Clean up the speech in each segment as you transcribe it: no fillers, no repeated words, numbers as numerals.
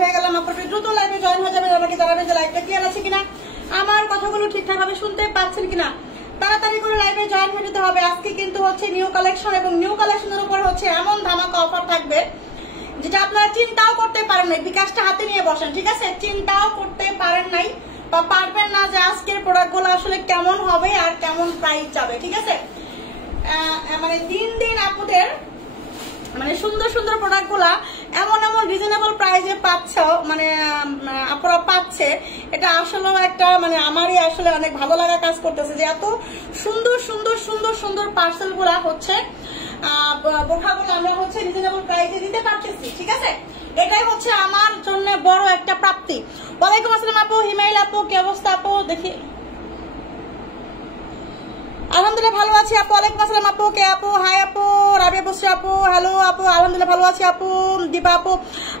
হয়ে গেলাম, আপনাকে দ্রুত লাইভে জয়েন হয়ে যাবেন, আমাকে জানাবেন যে লাইভটা ক্লিয়ার আছে কিনা, আমার কথাগুলো ঠিকঠাক ভাবে শুনতে পাচ্ছেন কিনা। তাড়াতাড়ি করে লাইভে জয়েন হয়ে যেতে হবে। আজকে কিন্তু হচ্ছে নিউ কালেকশন, এবং নিউ কালেকশনের উপর হচ্ছে এমন ধামাকা অফার থাকবে যেটা আপনারা চিন্তাও করতে পারেন নাই। বিকাশটা হাতে নিয়ে বসেন, ঠিক আছে? চিন্তাও করতে পারেন নাই বা পারবেন না যে আজকের প্রোডাক্টগুলো আসলে কেমন হবে আর কেমন প্রাইস যাবে, ঠিক আছে? মানে দিন দিন আপনাদের মানে সুন্দর সুন্দর প্রোডাক্টগুলা এমন এমন রিজনেবল প্রাইসে পাচ্ছ, মানে আপনারা পাচ্ছে, এটা আসলে একটা মানে আমারই আসলে অনেক ভালো লাগা কাজ করতেছে যে এত সুন্দর সুন্দর সুন্দর সুন্দর পার্সেল গুলা হচ্ছে বোরখাগুলো আমরা হচ্ছে রিজনেবল প্রাইসে দিতে পারতেছি, ঠিক আছে? এটাই হচ্ছে আমার জন্য বড় একটা প্রাপ্তি। ওয়ালাইকুম আসসালাম আপু, হিমাইল আপু, কি অবস্থা আপু? দেখি আলহামদুলিল্লাহ ভালো আছি আপু। ওয়ালাইকুম আসসালাম আপু, কে আপু? হাই আপু, রাবিয়া বসরি আপু, হ্যালো আপু, আলহামদুলিল্লাহ ভালো আছি আপু। দীপা আপু,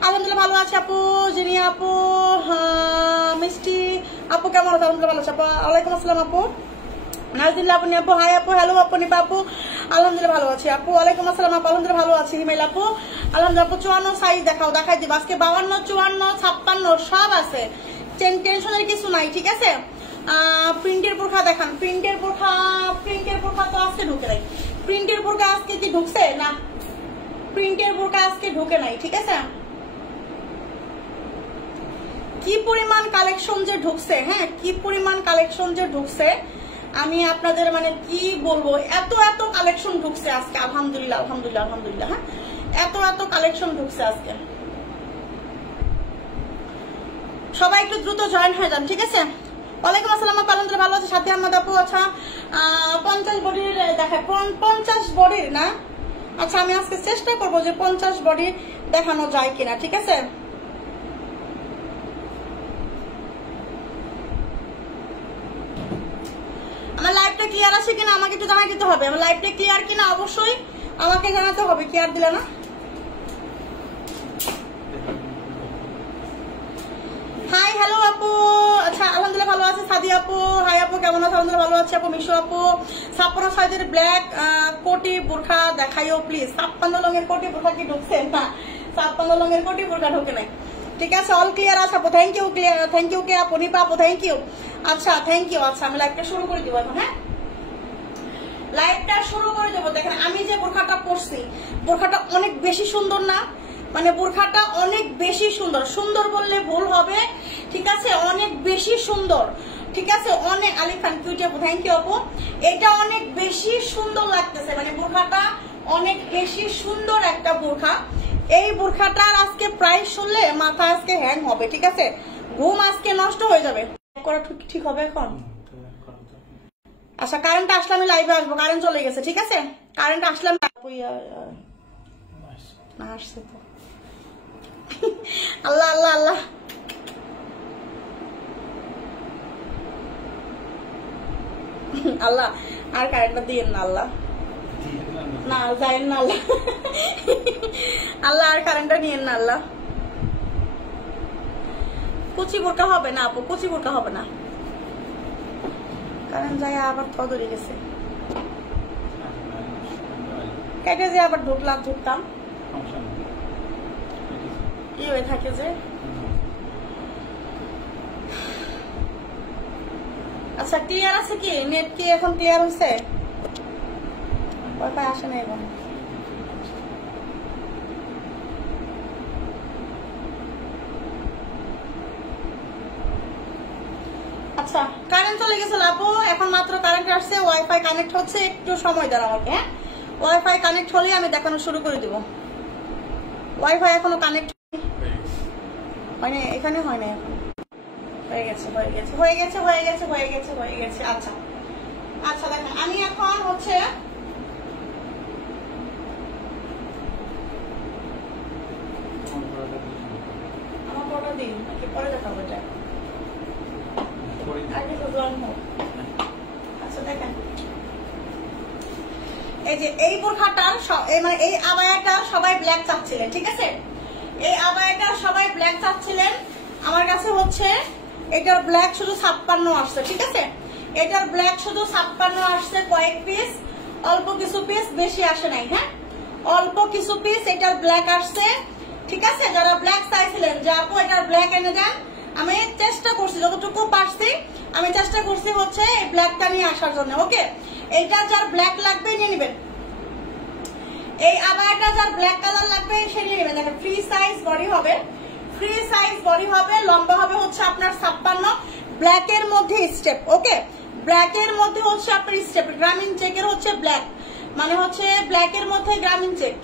আলহামদুলিল্লাহ ভালো আছি আপু। জিনিয়া আপু, মিষ্টি আপু কেমন আছে? আলহামদুলিল্লাহ ভালো আছে আপু। ওয়ালাইকুম আসসালাম আপু। নাজদিল্লা আপু, আপু হাই আপু, হ্যালো আপু, নিপা আপু, আলহামদুলিল্লাহ ভালো আছি আপু। ওয়ালাইকুম আসসালাম আপু, আলহামদুলিল্লাহ ভালো আছি। হিমাইল আপু, আলহামদুলিল্লাহ আপু। 54 সাইজ দেখাও, দেখাই দিব আজকে। 52, 54, 56 সব আছে, টেনশনের কিছু নাই, ঠিক আছে? প্রিন্টের বোরখা দেখান, প্রিন্টের বোরখা তো আজকে ঢুকে নাই। প্রিন্টের বোরখা আজকে কি ঢুকছে? না, প্রিন্টের বোরখা আজকে ঢুকে নাই, ঠিক আছে? কি পরিমাণ কালেকশন যে ঢুকছে, হ্যাঁ, কি পরিমাণ কালেকশন যে ঢুকছে আমি আপনাদের মানে কি বলবো, এত এত কালেকশন ঢুকছে আজকে। আলহামদুলিল্লাহ আলহামদুলিল্লাহ আলহামদুলিল্লাহ, হ্যাঁ, এত এত কালেকশন ঢুকছে আজকে। সবাই একটু দ্রুত জয়েন হয়ে যান, ঠিক আছে? ওয়ালাইকুম আসসালাম আপু, আলহামদুলিল্লাহ ভালো আছে। সাথী আহমদ আপু, আচ্ছা 50 বডির দেখায়, 50 বডির না? আচ্ছা আমি আজকে চেষ্টা করবো যে 50 বডি দেখানো যায় কিনা, ঠিক আছে? আমার লাইভটা ক্লিয়ার আছে কিনা আমাকে একটু জানাই দিতে হবে। আমার লাইভটা ক্লিয়ার কিনা অবশ্যই আমাকে জানাতে হবে। ক্লিয়ার দিলে না? হাই হ্যালো আপু, আচ্ছা আলহামদুলিল্লাহ ভালো আছে। সাদি আপু, হাই আপু কেমন আছে? আলহামদুলিল্লাহ ভালো আছে আপু। মিশু আপু, 56 সাইজের ব্ল্যাক কোটি বোরখা দেখাইও প্লিজ। 56 লঙের কোটি বোরখা কি ঢুকছে? না, 56 লঙের কোটি বোরখা ঢুকে নাই, ঠিক আছে? অল ক্লিয়ার আছে আপু, থ্যাংক ইউ। থ্যাংক ইউ কে আপু, নিপা আপু, থ্যাংক ইউ। আচ্ছা থ্যাংক ইউ। আচ্ছা আমি লাইভটা শুরু করে দিব এখন, হ্যাঁ, লাইভটা শুরু করে দেবো। দেখেন আমি যে বোরখাটা পরছি, বোরখাটা অনেক বেশি সুন্দর না? মানে বোরখাটা অনেক বেশি সুন্দর, সুন্দর বললে ভুল হবে, ঠিক আছে? অনেক বেশি সুন্দর, ঠিক আছে? অনেক আলিফ খান কিউটি আপু, থ্যাংক ইউ আপু। এটা অনেক বেশি সুন্দর লাগতেছে, মানে বোরখাটা অনেক বেশি সুন্দর একটা বোরখা। এই বোরখাটার আজকে প্রাইস শুনলে মাথা আজকে হ্যাং হবে, ঠিক আছে? ঘুম আজকে নষ্ট হয়ে যাবে। করা ঠিক হবে এখন? আচ্ছা কারেন্ট আসলে আমি লাইভে আসবো। কারেন্ট চলে গেছে, ঠিক আছে? কারেন্ট আসলে না, আসছে তো। আল্লাহ আল্লাহ আল্লাহ, আল্লাহ আর কারেন্টটা দিয়েন না, আল্লাহ না যাইন না, আল্লাহ আল্লাহ আর কারেন্টটা নিয়েন না, আল্লাহ। কুচি বোরকা হবে না আপু, কুচি বোরকা হবে না। কারেন্ট যায় আবার থদরে গেছে, কেটে যে আবার ঢুকতাম কি হয়ে থাকে যে। আচ্ছা ক্লিয়ার আছে কি? নেট কি এখন ক্লিয়ার হয়েছে? ওয়াইফাই আসে না এখন। আচ্ছা কারেন্ট চলে গেছিল আপু, এখন মাত্র কারেন্ট আসছে, ওয়াইফাই কানেক্ট হচ্ছে, একটু সময় দেন আমাকে, হ্যাঁ? ওয়াইফাই কানেক্ট হলে আমি দেখানো শুরু করে দিব। ওয়াইফাই এখনো কানেক্ট হয় না, এখানে হয় না এখন। হয়ে গেছে হয়ে গেছে হয়ে গেছে হয়ে গেছে হয়ে গেছে হয়ে গেছে। আচ্ছা আচ্ছা দেখেন আমি এখন হচ্ছে আমার পরে দিন নাকি পরে দেখাবো এটা? আগে তো জয়েন হোক। আচ্ছা দেখেন এই যে এই বোরখাটার মানে এই আবায়াটা সবাই ব্ল্যাক চাচ্ছিলেন, ঠিক আছে? এই আবায়াটা সবাই ব্ল্যাক চাচ্ছিলেন। আমার কাছে হচ্ছে এটার ব্ল্যাক শুধু 56 আসছে, ঠিক আছে? এটার ব্ল্যাক শুধু 56 আসছে, কয়েক পিস, অল্প কিছু পিস, বেশি আসে নাই, হ্যাঁ? অল্প কিছু পিস এটার ব্ল্যাক আসছে। ঠিক আছে, যারা ব্ল্যাক চাইছিলেন যে আপু এটা ব্ল্যাক এনে দেন, আমি চেষ্টা করছি যতটুকু পারছি, আমি চেষ্টা করছি হচ্ছে এই ব্ল্যাকটা নিয়ে আসার জন্য। ওকে, এইটা যার ব্ল্যাক লাগবে নিয়ে নেবেন, এই আবারটা যার ব্ল্যাক কালার লাগবে সে নিয়ে নেবেন। দেখেন ফ্রি সাইজ বডি হবে, ফ্রি সাইজ বডি হবে, লম্বা হবে হচ্ছে আপনার 56, ব্ল্যাকের মধ্যে স্টেপ। ওকে, ব্ল্যাকের মধ্যে হচ্ছে আপনার স্টেপ, গ্রামীণ চেকের হচ্ছে ব্ল্যাক, মানে হচ্ছে ব্ল্যাকের মধ্যে গ্রামীণ চেক।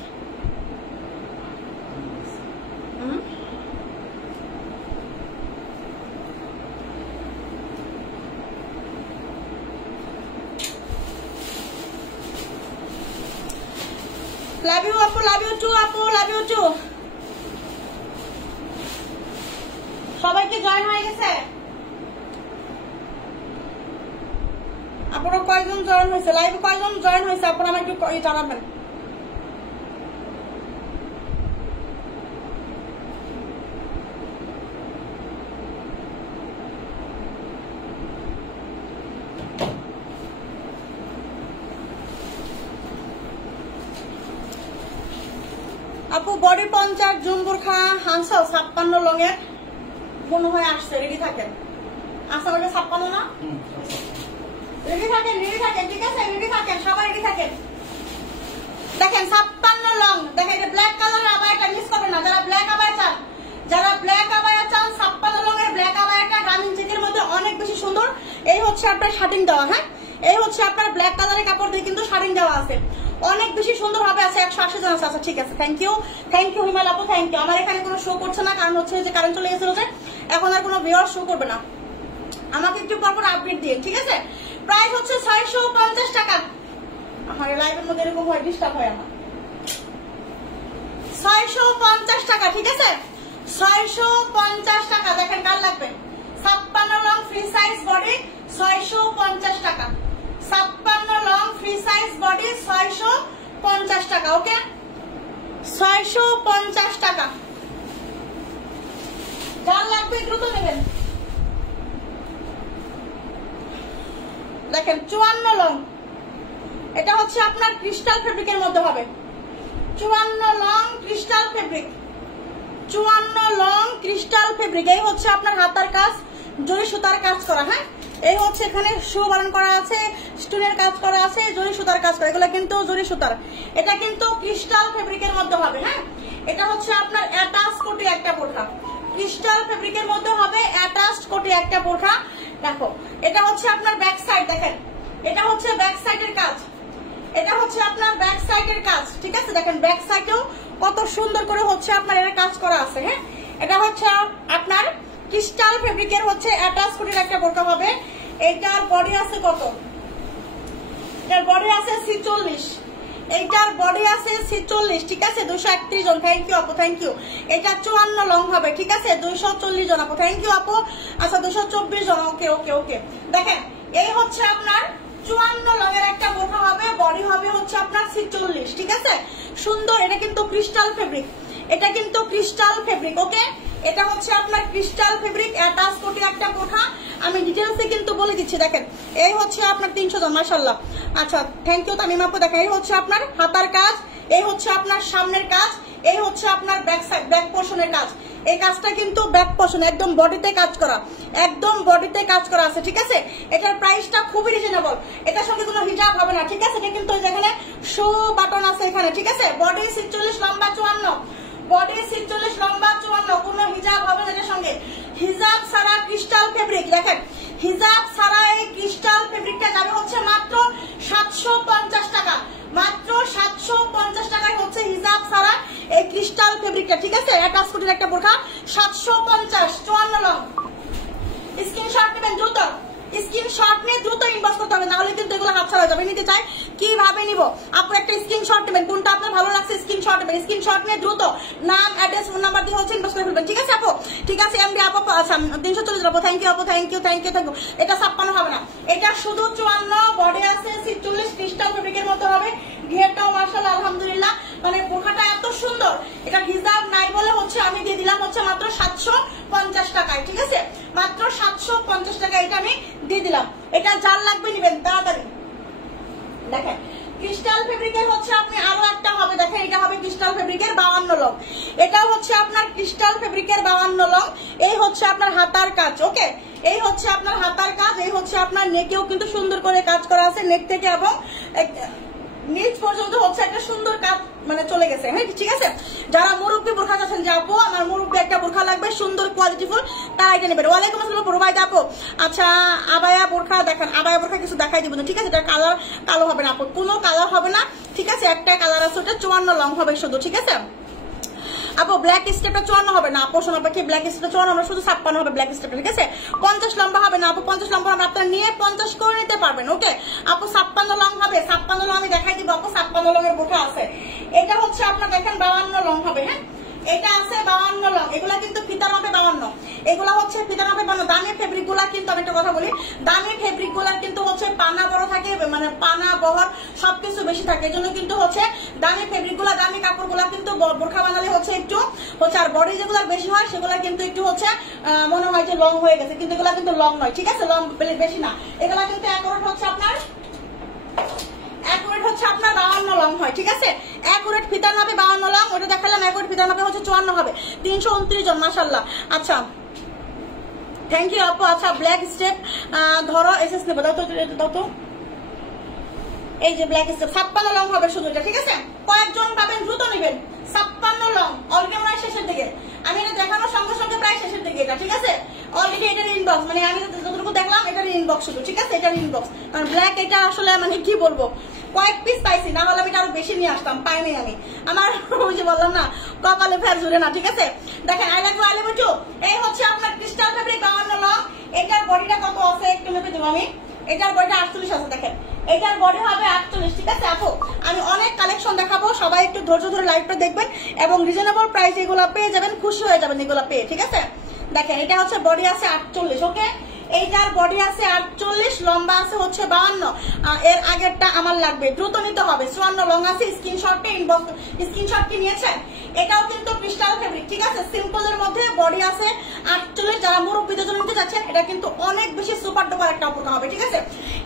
Love you আপু, love you too আপু, love you too। সবাইকে জয়েন হয়ে গেছে? আপনারা কয়জন জয়েন হয়েছে, লাইভে কয়জন জয়েন হয়েছে আপনারা আমাকে একটু জানাবেন। আপু বডি 50 জুম্বুর খা হাংসা 56 লঙের মনে হয় আসছে, রেডি থাকেন। আসা বলে 56 না, রেডি থাকেন, রেডি থাকেন, ঠিক আছে, রেডি থাকেন, সবাই রেডি থাকেন। দেখেন 56 লং, দেখেন এটা ব্ল্যাক কালার আবায়াটা মিস করবেন না, যারা ব্ল্যাক আবায়া চান, যারা ব্ল্যাক আবায়া চান 56 লঙের ব্ল্যাক আবায়াটা গ্রামীণ চেকের মধ্যে অনেক বেশি সুন্দর। এই হচ্ছে আপনার শার্টিং দেওয়া, হ্যাঁ এই হচ্ছে আপনার ব্ল্যাক কালারের কাপড় দিয়ে কিন্তু শার্টিং দেওয়া আছে, অনেক বেশি সুন্দর হবে। আছে 180 জন আছে। আচ্ছা ঠিক আছে, থ্যাংক ইউ হিমাল আপু, থ্যাংক ইউ। আমার এখানে কোনো শো করছে না, কারণ হচ্ছে যে কারেন্ট চলে গেছিল, যে এখন আর কোনো ভিউয়ার শো করবে না, আমাকে একটু পরপর আপডেট দিয়ে, ঠিক আছে। প্রাইস হচ্ছে 650 টাকা। আমার লাইভের মধ্যে এরকম হয়, ডিস্টার্ব হয় আমার। 650 টাকা, ঠিক আছে, 650 টাকা। দেখেন কার লাগবে, 56 লং ফ্রি সাইজ বডি 650 টাকা, 56 লং ফ্রি সাইজ বডি 650 টাকা। ওকে, 650 টাকা। যার লাগবে দ্রুত নেবেন। দেখেন 54 লং, এটা হচ্ছে আপনার ক্রিস্টাল ফেব্রিকের মধ্যে হবে, 54 long crystal fabric, 54 long crystal fabric. এই হচ্ছে আপনার হাতার কাজ, জরি সুতার কাজ করা, হ্যাঁ এই হচ্ছে এখানে সুবারণ করা আছে, স্টোনের কাজ করা আছে, জরি সুতার কাজ করা, এগুলো কিন্তু জরি সুতার। এটা কিন্তু ক্রিস্টাল ফেব্রিকের মধ্যে হবে, হ্যাঁ এটা হচ্ছে আপনার অ্যাটাচ কোটি একটা বোরখা, ক্রিস্টাল ফেব্রিকের মধ্যে হবে অ্যাটাচ কোটি একটা বোরখা। দেখো এটা হচ্ছে আপনার ব্যাক সাইড, দেখেন এটা হচ্ছে ব্যাক সাইডের কাজ, এটা হচ্ছে আপনার ব্যাক সাইডের কাজ, ঠিক আছে। দেখেন ব্যাক সাইডেও কত সুন্দর করে হচ্ছে আপনার এর কাজ করা আছে, হ্যাঁ এটা হচ্ছে আপনার ক্রিস্টাল ফেব্রিকের হচ্ছে অ্যাটাচ কোটির একটা বোরখা হবে। এটার বডি আছে কত, এটার বডি আছে 46, এইটার বডি আছে 46, ঠিক আছে। 231 জন, থ্যাংক ইউ আপু, থ্যাংক ইউ। এটা 54 লং হবে, ঠিক আছে, 240 জন আপু, থ্যাংক ইউ আপু। আচ্ছা 224 জন, ওকে ওকে ওকে। দেখেন এই হচ্ছে আপনার 54 লং এর একটা বোরখা হবে, বডি হবে হচ্ছে আপনার 46, ঠিক আছে, সুন্দর। এটা কিন্তু ক্রিস্টাল ফেব্রিক, এটা কিন্তু ক্রিস্টাল ফেব্রিক। ওকে, এটা হচ্ছে আপনার ক্রিস্টাল ফেব্রিক অ্যাটাচ কোটি একটা বোরখা, আমি ডিটেইলসে কিন্তু বলে দিচ্ছি। দেখেন এই হচ্ছে আপনার 300 জন, মাশাআল্লাহ। আচ্ছা থ্যাংক ইউ তামিম আপু। দেখেন এই হচ্ছে আপনার হাতার কাজ, এই হচ্ছে আপনার সামনের কাজ, এই হচ্ছে আপনার ব্যাক সাইড ব্যাক পোর্শনের কাজ। এই কাজটা কিন্তু ব্যাক পোর্শন একদম বডিতে কাজ করা, একদম বডিতে কাজ করা আছে, ঠিক আছে। এটার প্রাইসটা খুবই রিজনেবল, এটার সঙ্গে কোনো হিজাব হবে না, ঠিক আছে। এটা কিন্তু যেখানে শো বাটন আছে এখানে, ঠিক আছে। বডি 46, লম্বা 54, বডি 46, লম্বা 54, কোনো হিজাব হবে না এটার সঙ্গে, হিজাব ছাড়া ক্রিস্টাল ফেব্রিক। দেখেন হিজাব ছাড়া এই ক্রিস্টাল ফেব্রিকটা যাবে হচ্ছে মাত্র 750 টাকা, মাত্র 750 টাকায় হচ্ছে হিজাব ছাড়া এই ক্রিস্টাল ফেব্রিকটা, ঠিক আছে। অ্যাটাচ কোটির একটা বোরখা 750, 54 লং। স্ক্রিনশট নেবেন দ্রুত, স্ক্রিনশট নিয়ে দ্রুত ইনবক্স করতে হবে, নাহলে কিন্তু এগুলো হাত ছাড়া যাবে। নিতে চাই কিভাবে নিব, আপু একটা স্ক্রিনশট নেবেন, কোনটা আপনার ভালো লাগছে স্ক্রিনশট নেবেন, স্ক্রিনশট নিয়ে দ্রুত নাম অ্যাড্রেস ফোন নাম্বার দিয়ে হচ্ছে ইনবক্স করে ফেলবেন, ঠিক আছে আপু, ঠিক আছে। এমডি আপু, আচ্ছা 340 আপু, থ্যাংক ইউ আপু, thank you thank you thank you. এটা 56 হবে না, এটা শুধু 54, বডি আছে 46, ক্রিস্টাল ফেব্রিকের মতো হবে। ঘেরটাও মাশাআল্লাহ আলহামদুলিল্লাহ, মানে বোরখাটা এত সুন্দর। এটা হিজাব নাই বলে হচ্ছে আমি দিয়ে দিলাম হচ্ছে মাত্র 750 টাকায়, ঠিক আছে, মাত্র 750 টাকা এটা আমি দিয়ে দিলাম। এটা যার লাগবে নিবেন তাড়াতাড়ি। দেখেন ক্রিস্টাল ফেব্রিকের হচ্ছে আপনি আরো একটা হবে, দেখেন এটা হবে ক্রিস্টাল ফেব্রিকের 52 লং, এটা হচ্ছে হচ্ছে আপনার ক্রিস্টাল ফেব্রিকের 52 লং। এই হচ্ছে আপনার হাতার কাজ। ওকে, এই হচ্ছে আপনার হাতার কাজ। এই হচ্ছে আপনার নেকেও কিন্তু সুন্দর করে কাজ করা আছে, নেক থেকে এবং নিচ পর্যন্ত হচ্ছে একটা সুন্দর কাজ মানে চলে গেছে। হ্যাঁ ঠিক আছে, যারা মুরব্বী বোরখা চাচ্ছেন যে আপু আমার মুরব্বী একটা বোরখা লাগবে সুন্দর কোয়ালিটিফুল, তারা এটা নেবেন। ওয়ালাইকুম আসসালাম প্রোভাইড আপু। আচ্ছা আবায়া বোরখা দেখেন, আবায়া বোরখা কিছু দেখাই দিব না, ঠিক আছে? এটা কালার কালো হবে না আপু, কোনো কালার হবে না, ঠিক আছে? একটা কালার আছে, ওটা 54 লং হবে শুধু, ঠিক আছে আপু? ব্ল্যাক স্টেপটা 54 হবে না আপু, শোনা পাখি, ব্ল্যাক স্টেপটা 54 হবে, শুধু 56 হবে ব্ল্যাক স্টেপটা, ঠিক আছে? 50 লম্বা হবে না আপু, 50 লম্বা হবে, আপনারা নিয়ে 50 করে নিতে পারবেন। ওকে আপু 56 লং হবে, 56 লং আমি দেখাই দিব আপু। 56 লং এর বোরখা আছে, এটা হচ্ছে আপনার দেখেন 52 লং হবে। হ্যাঁ এটা আছে 52 লং, এগুলা কিন্তু ফিতা মাপে 52, এগুলা হচ্ছে ফিতা মাপে 52। দামি ফেব্রিক গুলা কিন্তু আমি একটা কথা বলি, দামি ফেব্রিক গুলা কিন্তু হচ্ছে পানা বড় থাকে, মানে পানা বহর সবকিছু বেশি থাকে, এজন্য কিন্তু হচ্ছে দামি ফেব্রিক গুলা, দামি কাপড় গুলা কিন্তু বোরখা বানালে হচ্ছে একটু হচ্ছে, আর বডি যেগুলো বেশি হয় সেগুলা কিন্তু একটু হচ্ছে মনে হয় যে লং হয়ে গেছে, কিন্তু এগুলা কিন্তু লং নয়, ঠিক আছে? লং বেশি না, এগুলা কিন্তু অ্যাকুরেট হচ্ছে আপনার 52 লং হয়, ঠিক আছে? অ্যাকুরেট ফিতা নাপে 52 লং, ওটা দেখালাম। অ্যাকুরেট ফিতা নাপে হচ্ছে 54 হবে। 329 জন, মাশাআল্লাহ। আচ্ছা থ্যাংক ইউ আপু। আচ্ছা ব্ল্যাক স্টেপ ধরো এসএস নেবো, দাও তো এই যে ব্ল্যাক স্টেপ 56 লং হবে শুধু এটা, ঠিক আছে? কয়েকজন পাবেন, দ্রুত নেবেন। 56 লং, অলরেডি প্রায় শেষের দিকে, আমি এটা দেখানোর সঙ্গে সঙ্গে প্রায় শেষের দিকে এটা, ঠিক আছে? অলরেডি এটার ইনবক্স, মানে আমি যতটুকু দেখলাম এটার ইনবক্স শুধু, ঠিক আছে? এটার ইনবক্স, কারণ ব্ল্যাক এটা আসলে মানে কি বলবো, কয়েক পিস পাইছি, না হলে আমি আরো বেশি নিয়ে আসতাম, পাইনি আমি, আমার ওই যে বললাম না কপালে ফের জুড়ে না, ঠিক আছে? দেখেন I love you, I love you. এই হচ্ছে আপনার ক্রিস্টাল ফেব্রিক 52 লং। এটার বডিটা কত আছে একটু মেপে দেবো আমি, এটার বডিটা 48 আছে, দেখেন এটার বডি হবে 48, ঠিক আছে আপু? আমি অনেক কালেকশন দেখাবো, সবাই একটু ধৈর্য ধরে লাইভটা দেখবেন এবং রিজনেবল প্রাইস এগুলো পেয়ে যাবেন, খুশি হয়ে যাবেন এগুলো পেয়ে, ঠিক আছে? দেখেন এটা হচ্ছে বডি আছে 48, ওকে? এইটার বডি আছে 48, লম্বা আছে হচ্ছে 52। এর আগেরটা আমার লাগবে, দ্রুত নিতে হবে। 54 লং আছে, স্ক্রিনশটে ইনবক্স, স্ক্রিনশট কি নিয়েছেন? এটাও কিন্তু ক্রিস্টাল ফেব্রিক, ঠিক আছে? সিম্পলের মধ্যে বডি আছে 48, যারা মুরব্বীদের জন্য নিতে যাচ্ছেন এটা কিন্তু অনেক বেশি সুপার ডুপার একটা বোরখা হবে, ঠিক আছে?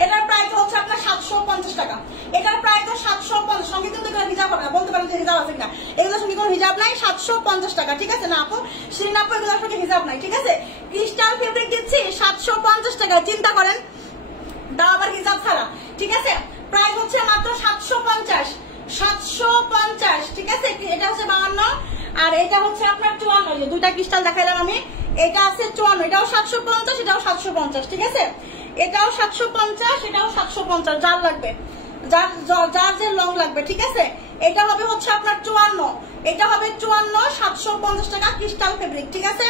এটার প্রাইস হচ্ছে আপনার 750 টাকা। এটার প্রাইস তো 750, সঙ্গে কিন্তু এগুলো হিজাব হবে না, বলতে পারেন যে হিজাব আছে কিনা, এগুলোর সঙ্গে কোনো হিজাব নাই, 750 টাকা, ঠিক আছে? না আপু শিরিন আপু এগুলোর সঙ্গে হিজাব নাই, ঠিক আছে? ক্রিস্টাল ফেব্রিক দিচ্ছি 750 টাকা, চিন্তা করেন, দাও আবার হিজাব ছাড়া, ঠিক আছে? প্রাইস হচ্ছে মাত্র 750, ঠিক আছে? এটা হচ্ছে 52 আর এটা হচ্ছে আপনার 54, যে দুইটা ক্রিস্টাল দেখাইলাম আমি, এটা আছে 54, এটাও 750, এটাও 750, ঠিক আছে? এটাও 750, এটাও 750, যার লাগবে, যার যে লং লাগবে, ঠিক আছে? এটা হবে হচ্ছে আপনার 54, এটা হবে 54, 750 টাকা ক্রিস্টাল ফেব্রিক, ঠিক আছে?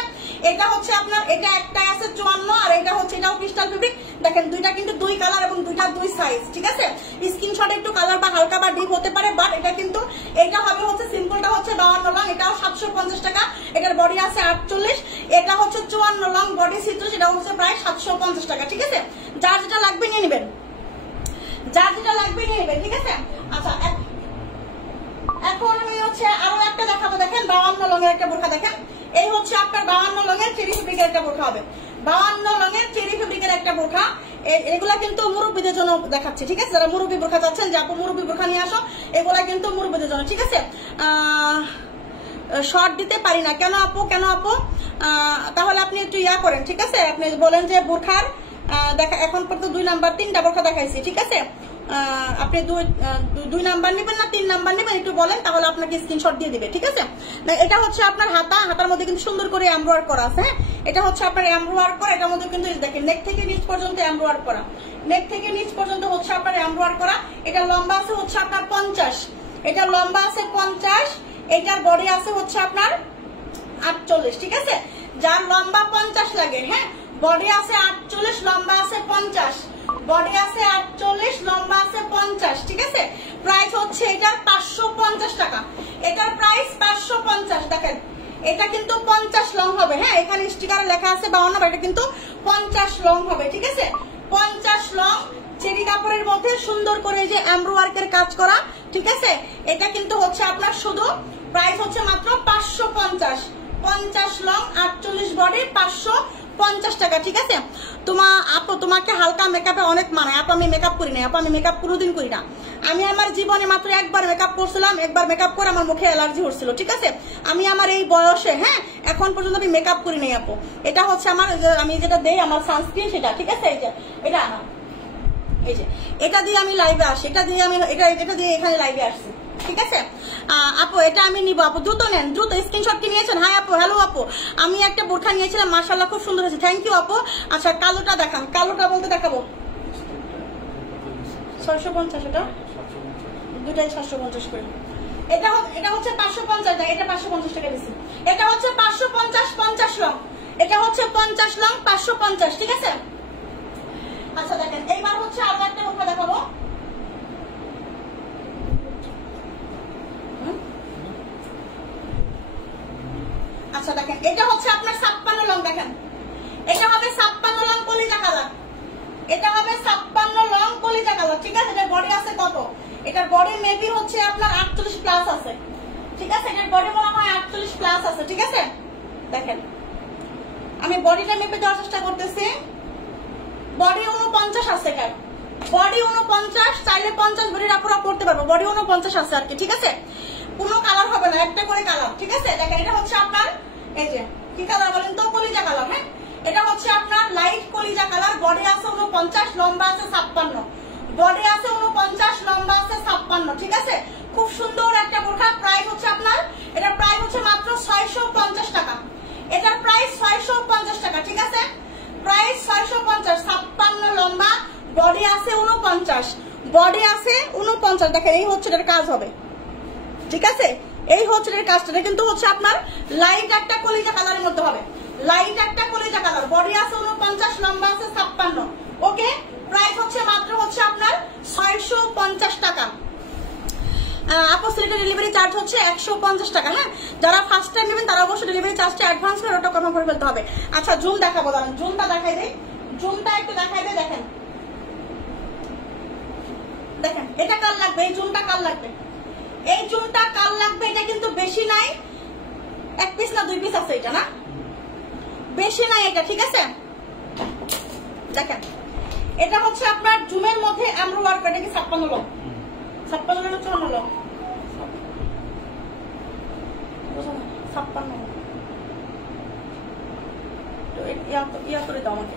এটা হচ্ছে আপনার, এটা একটা আছে 54 আর এটা হচ্ছে, এটাও ক্রিস্টাল ফেব্রিক। দেখেন দুইটা কিন্তু দুই কালার এবং দুইটা দুই সাইজ, ঠিক আছে? স্ক্রিনশটে একটু কালার বা হালকা বা ডিপ হতে পারে, বাট এটা কিন্তু এটা হবে হচ্ছে সিম্পলটা হচ্ছে 52 লং, এটাও 750 টাকা, এটার বডি আছে 48, এটা হচ্ছে 54 লং বডি চিত্র, সেটা হচ্ছে প্রায় 750 টাকা, ঠিক আছে? যার যেটা লাগবে নিয়ে নেবেন, যার যেটা লাগবে নিয়ে নেবেন, ঠিক আছে? আচ্ছা এখন আমি হচ্ছে আরো একটা দেখাবো, দেখেন 52 লং এর একটা বোরখা, দেখেন এই হচ্ছে আপনার 52 লং এর চেরি ফেব্রিকের একটা বোরখা হবে, 52 লং এর চেরি ফেব্রিকের একটা বোরখা। এগুলা কিন্তু মুরব্বীদের জন্য দেখাচ্ছে, ঠিক আছে? যারা মুরব্বী বোরখা চাচ্ছেন যে আপু মুরব্বী বোরখা নিয়ে আসো, এগুলা কিন্তু মুরব্বীদের জন্য, ঠিক আছে? শর্ট দিতে পারি না কেন আপু, কেন আপু? তাহলে আপনি একটু ইয়া করেন, ঠিক আছে? আপনি বলেন যে বোরখার দেখা, এখন পর্যন্ত 2 নাম্বার 3টা বোরখা দেখাইছি, ঠিক আছে? আপনি 2 নাম্বার নেবেন না 3 নাম্বার নেবেন একটু বলেন, তাহলে আপনাকে স্ক্রিনশট দিয়ে দিবে, ঠিক আছে? এটা হচ্ছে আপনার হাতার মধ্যে কিন্তু সুন্দর করে এমব্রয়ডারি করা আছে। হ্যাঁ এটা হচ্ছে আপনার এমব্রয়ডারি করা, এটার মধ্যে কিন্তু দেখেন নেক থেকে নিচ পর্যন্ত এমব্রয়ডারি করা, নেক থেকে নিচ পর্যন্ত হচ্ছে আপনার এমব্রয়ডারি করা। এটা লম্বা আছে হচ্ছে আপনার 50, এটা লম্বা আছে 50, এটার বডি আছে হচ্ছে আপনার 48, ঠিক আছে? যার লম্বা 50 লাগে, হ্যাঁ বডি আছে 48, লম্বা আছে 50, বডি আছে 48, লম্বা আছে 50, ঠিক আছে? প্রাইস হচ্ছে এটার 550 টাকা, এটার প্রাইস 550। দেখেন এটা কিন্তু 50 লং হবে, হ্যাঁ এখানে স্টিকারে লেখা আছে 52, এটা কিন্তু 50 লং হবে, ঠিক আছে? 50 লং চেরি কাপড়ের মধ্যে সুন্দর করে যে এমব্রয়ডারির কাজ করা, ঠিক আছে? এটা কিন্তু হচ্ছে আপনার শুধু প্রাইস হচ্ছে মাত্র 550, 50 লং 48 বডি 550 টাকা, ঠিক আছে? আপু তোমাকে হালকা মেকআপে অনেক মানায়। আপু আমি মেকআপ করি না, আপু আমি মেকআপ কোনোদিন করি না। আমি আমার জীবনে মাত্র একবার মেকআপ করছিলাম, একবার মেকআপ করে আমার মুখে অ্যালার্জি হচ্ছিল, ঠিক আছে। আমি আমার এই বয়সে এখন পর্যন্ত আমি মেকআপ করি নাই আপু। এটা হচ্ছে আমার, আমি যেটা দেই আমার সানস্ক্রিন সেটা, ঠিক আছে। এই যে এটা আমার, এই যে এটা দিয়ে আমি লাইভে আসি, এটা দিয়ে আমি এটা দিয়ে এখানে লাইভে আসছি, ঠিক আছে। আপু এটা আমি নিবো আপু, দ্রুত নেন, দ্রুত স্ক্রিনশট কি নিয়েছেন? হাই আপু, হ্যালো আপু, আমি একটা বোরখা নিয়েছিলাম, মাশাআল্লাহ খুব সুন্দর হয়েছে, থ্যাংক ইউ আপু। আচ্ছা কালোটা দেখান, কালোটা বলতে দেখাবো 650, এটা দুটাই 750 করে। এটা হচ্ছে 550 টাকা, এটা 550 টাকা দিছি। এটা হচ্ছে 550 লং, এটা হচ্ছে 50 লং 550, ঠিক আছে। আচ্ছা দেখেন এইবার হচ্ছে আরো একটা বোরখা দেখাবো। আচ্ছা দেখেন এটা হচ্ছে আপনার 56 লং, দেখেন এটা হবে 56 লং কলিজা কালার, এটা হবে 56 লং কলিজা কালার, ঠিক আছে। এটার বডি আছে কত? এটার বডি মেবি হচ্ছে আপনার 48 প্লাস আছে, ঠিক আছে। এটার বডি মনে হয় 48 প্লাস আছে, ঠিক আছে। দেখেন আমি বডিটা মেপে দেওয়ার চেষ্টা করতেছি, বডি 49 আছে, এটার বডি 49, চাইলে 50 বডির আপুরা করতে পারবো, বডি 49 আছে আর কি, ঠিক আছে। কোনো কালার হবে না, একটা করে কালার, ঠিক আছে। দেখেন এটা হচ্ছে আপনার, এই যে কি কালার বলেন তো? কলিজা কালার, হ্যাঁ। এটা হচ্ছে আপনার লাইট কলিজা কালার, বডি আছে 49, লম্বা আছে 56, বডি আছে 49, লম্বা আছে 56, ঠিক আছে। খুব সুন্দর একটা বোরখা। প্রাইস হচ্ছে আপনার, এটা প্রাইস হচ্ছে মাত্র 650 টাকা, এটার প্রাইস 650 টাকা, ঠিক আছে। প্রাইস 650, 56 লম্বা, বডি আছে 49, বডি আছে 49। দেখেন এই হচ্ছে এটার কাজ হবে, ঠিক আছে। এই হচ্ছে এর কাজটা, কিন্তু হচ্ছে আপনার লাইট একটা কলিজা কালারের মধ্যে হবে, লাইট একটা কলিজা কালার, বডি আছে 49, লম্বা আছে 56, ওকে। প্রাইস হচ্ছে মাত্র হচ্ছে আপনার 650 টাকা। আপু সিলেটের ডেলিভারি চার্জ হচ্ছে 150 টাকা, হ্যাঁ। যারা ফার্স্ট টাইম নেবেন তারা অবশ্যই ডেলিভারি চার্জটা অ্যাডভান্স করে ওটা কনফার্ম করে ফেলতে হবে। আচ্ছা জুম দেখাবো, দাঁড়ান জুমটা দেখাই দেই, জুমটা একটু দেখাই দেই। দেখেন দেখেন এটা কার লাগবে? এই জুমটা কার লাগবে? এই জুমটা কার লাগবে? এটা কিন্তু বেশি নাই, 1 পিস না 2 পিস আছে, এটা না বেশি নাই এটা, ঠিক আছে। দেখেন এটা হচ্ছে আপনার জুমের মধ্যে এমব্রো ওয়ার্ক, এটা কি 56 লং? 56 long 54 long? 56 তো ইয়া করে দাও আমাকে।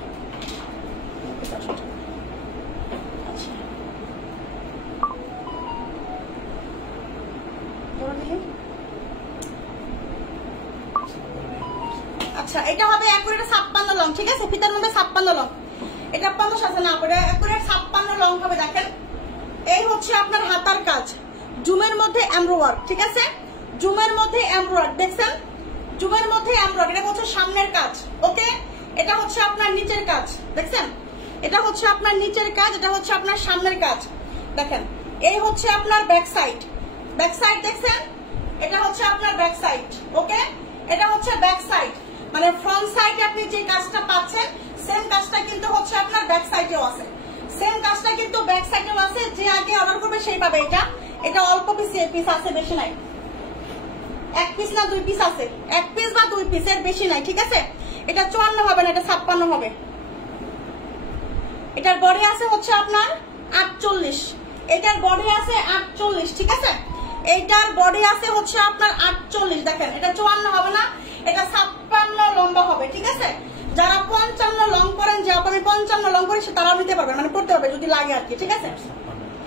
আচ্ছা এটা হবে একুরেট 56 লং, ঠিক আছে। ফিতার মধ্যে 56 লং, এটা 50 আছে না, একুরেট 56 লং হবে। দেখেন এই হচ্ছে আপনার হাতার কাজ, জুমের মধ্যে এমব্রো ওয়ার্ক, ঠিক আছে। জুমের মধ্যে এমব্রো ওয়ার্ক, দেখছেন জুমের মধ্যে এমব্রো ওয়ার্ক, এটা হচ্ছে সামনের কাজ, ওকে। এটা হচ্ছে আপনার নিচের কাজ, দেখছেন এটা হচ্ছে আপনার নিচের কাজ, এটা হচ্ছে আপনার সামনের কাজ। দেখেন এই হচ্ছে আপনার ব্যাক সাইড, ব্যাক সাইড দেখছেন, এটা হচ্ছে আপনার ব্যাক সাইড, ওকে। এটা হচ্ছে ব্যাক সাইড, মানে ফ্রন্ট সাইডে আপনি যে কাজটা পাচ্ছেন সেম কাজটা কিন্তু হচ্ছে আপনার ব্যাক সাইডেও আছে, সেম কাজটা কিন্তু ব্যাক সাইডেও আছে। যে আগে অর্ডার করবে সেই পাবে এটা। এটা অল্প পিস আছে, বেশি নাই, 1 পিস না 2 পিস আছে, 1 পিস বা 2 পিসের বেশি নাই, ঠিক আছে। এটা 54 হবে না, এটা 56 হবে। এটার বডি আছে হচ্ছে আপনার 48, এটার বডি আছে 48, ঠিক আছে। এইটার বডি আছে হচ্ছে আপনার 48। দেখেন এটা 54 হবে না, এটা 56 লম্বা হবে, ঠিক আছে। যারা 55 লং করেন, যে আপনি 55 লং করে তারাও নিতে পারবেন, মানে করতে হবে যদি লাগে আর কি, ঠিক আছে।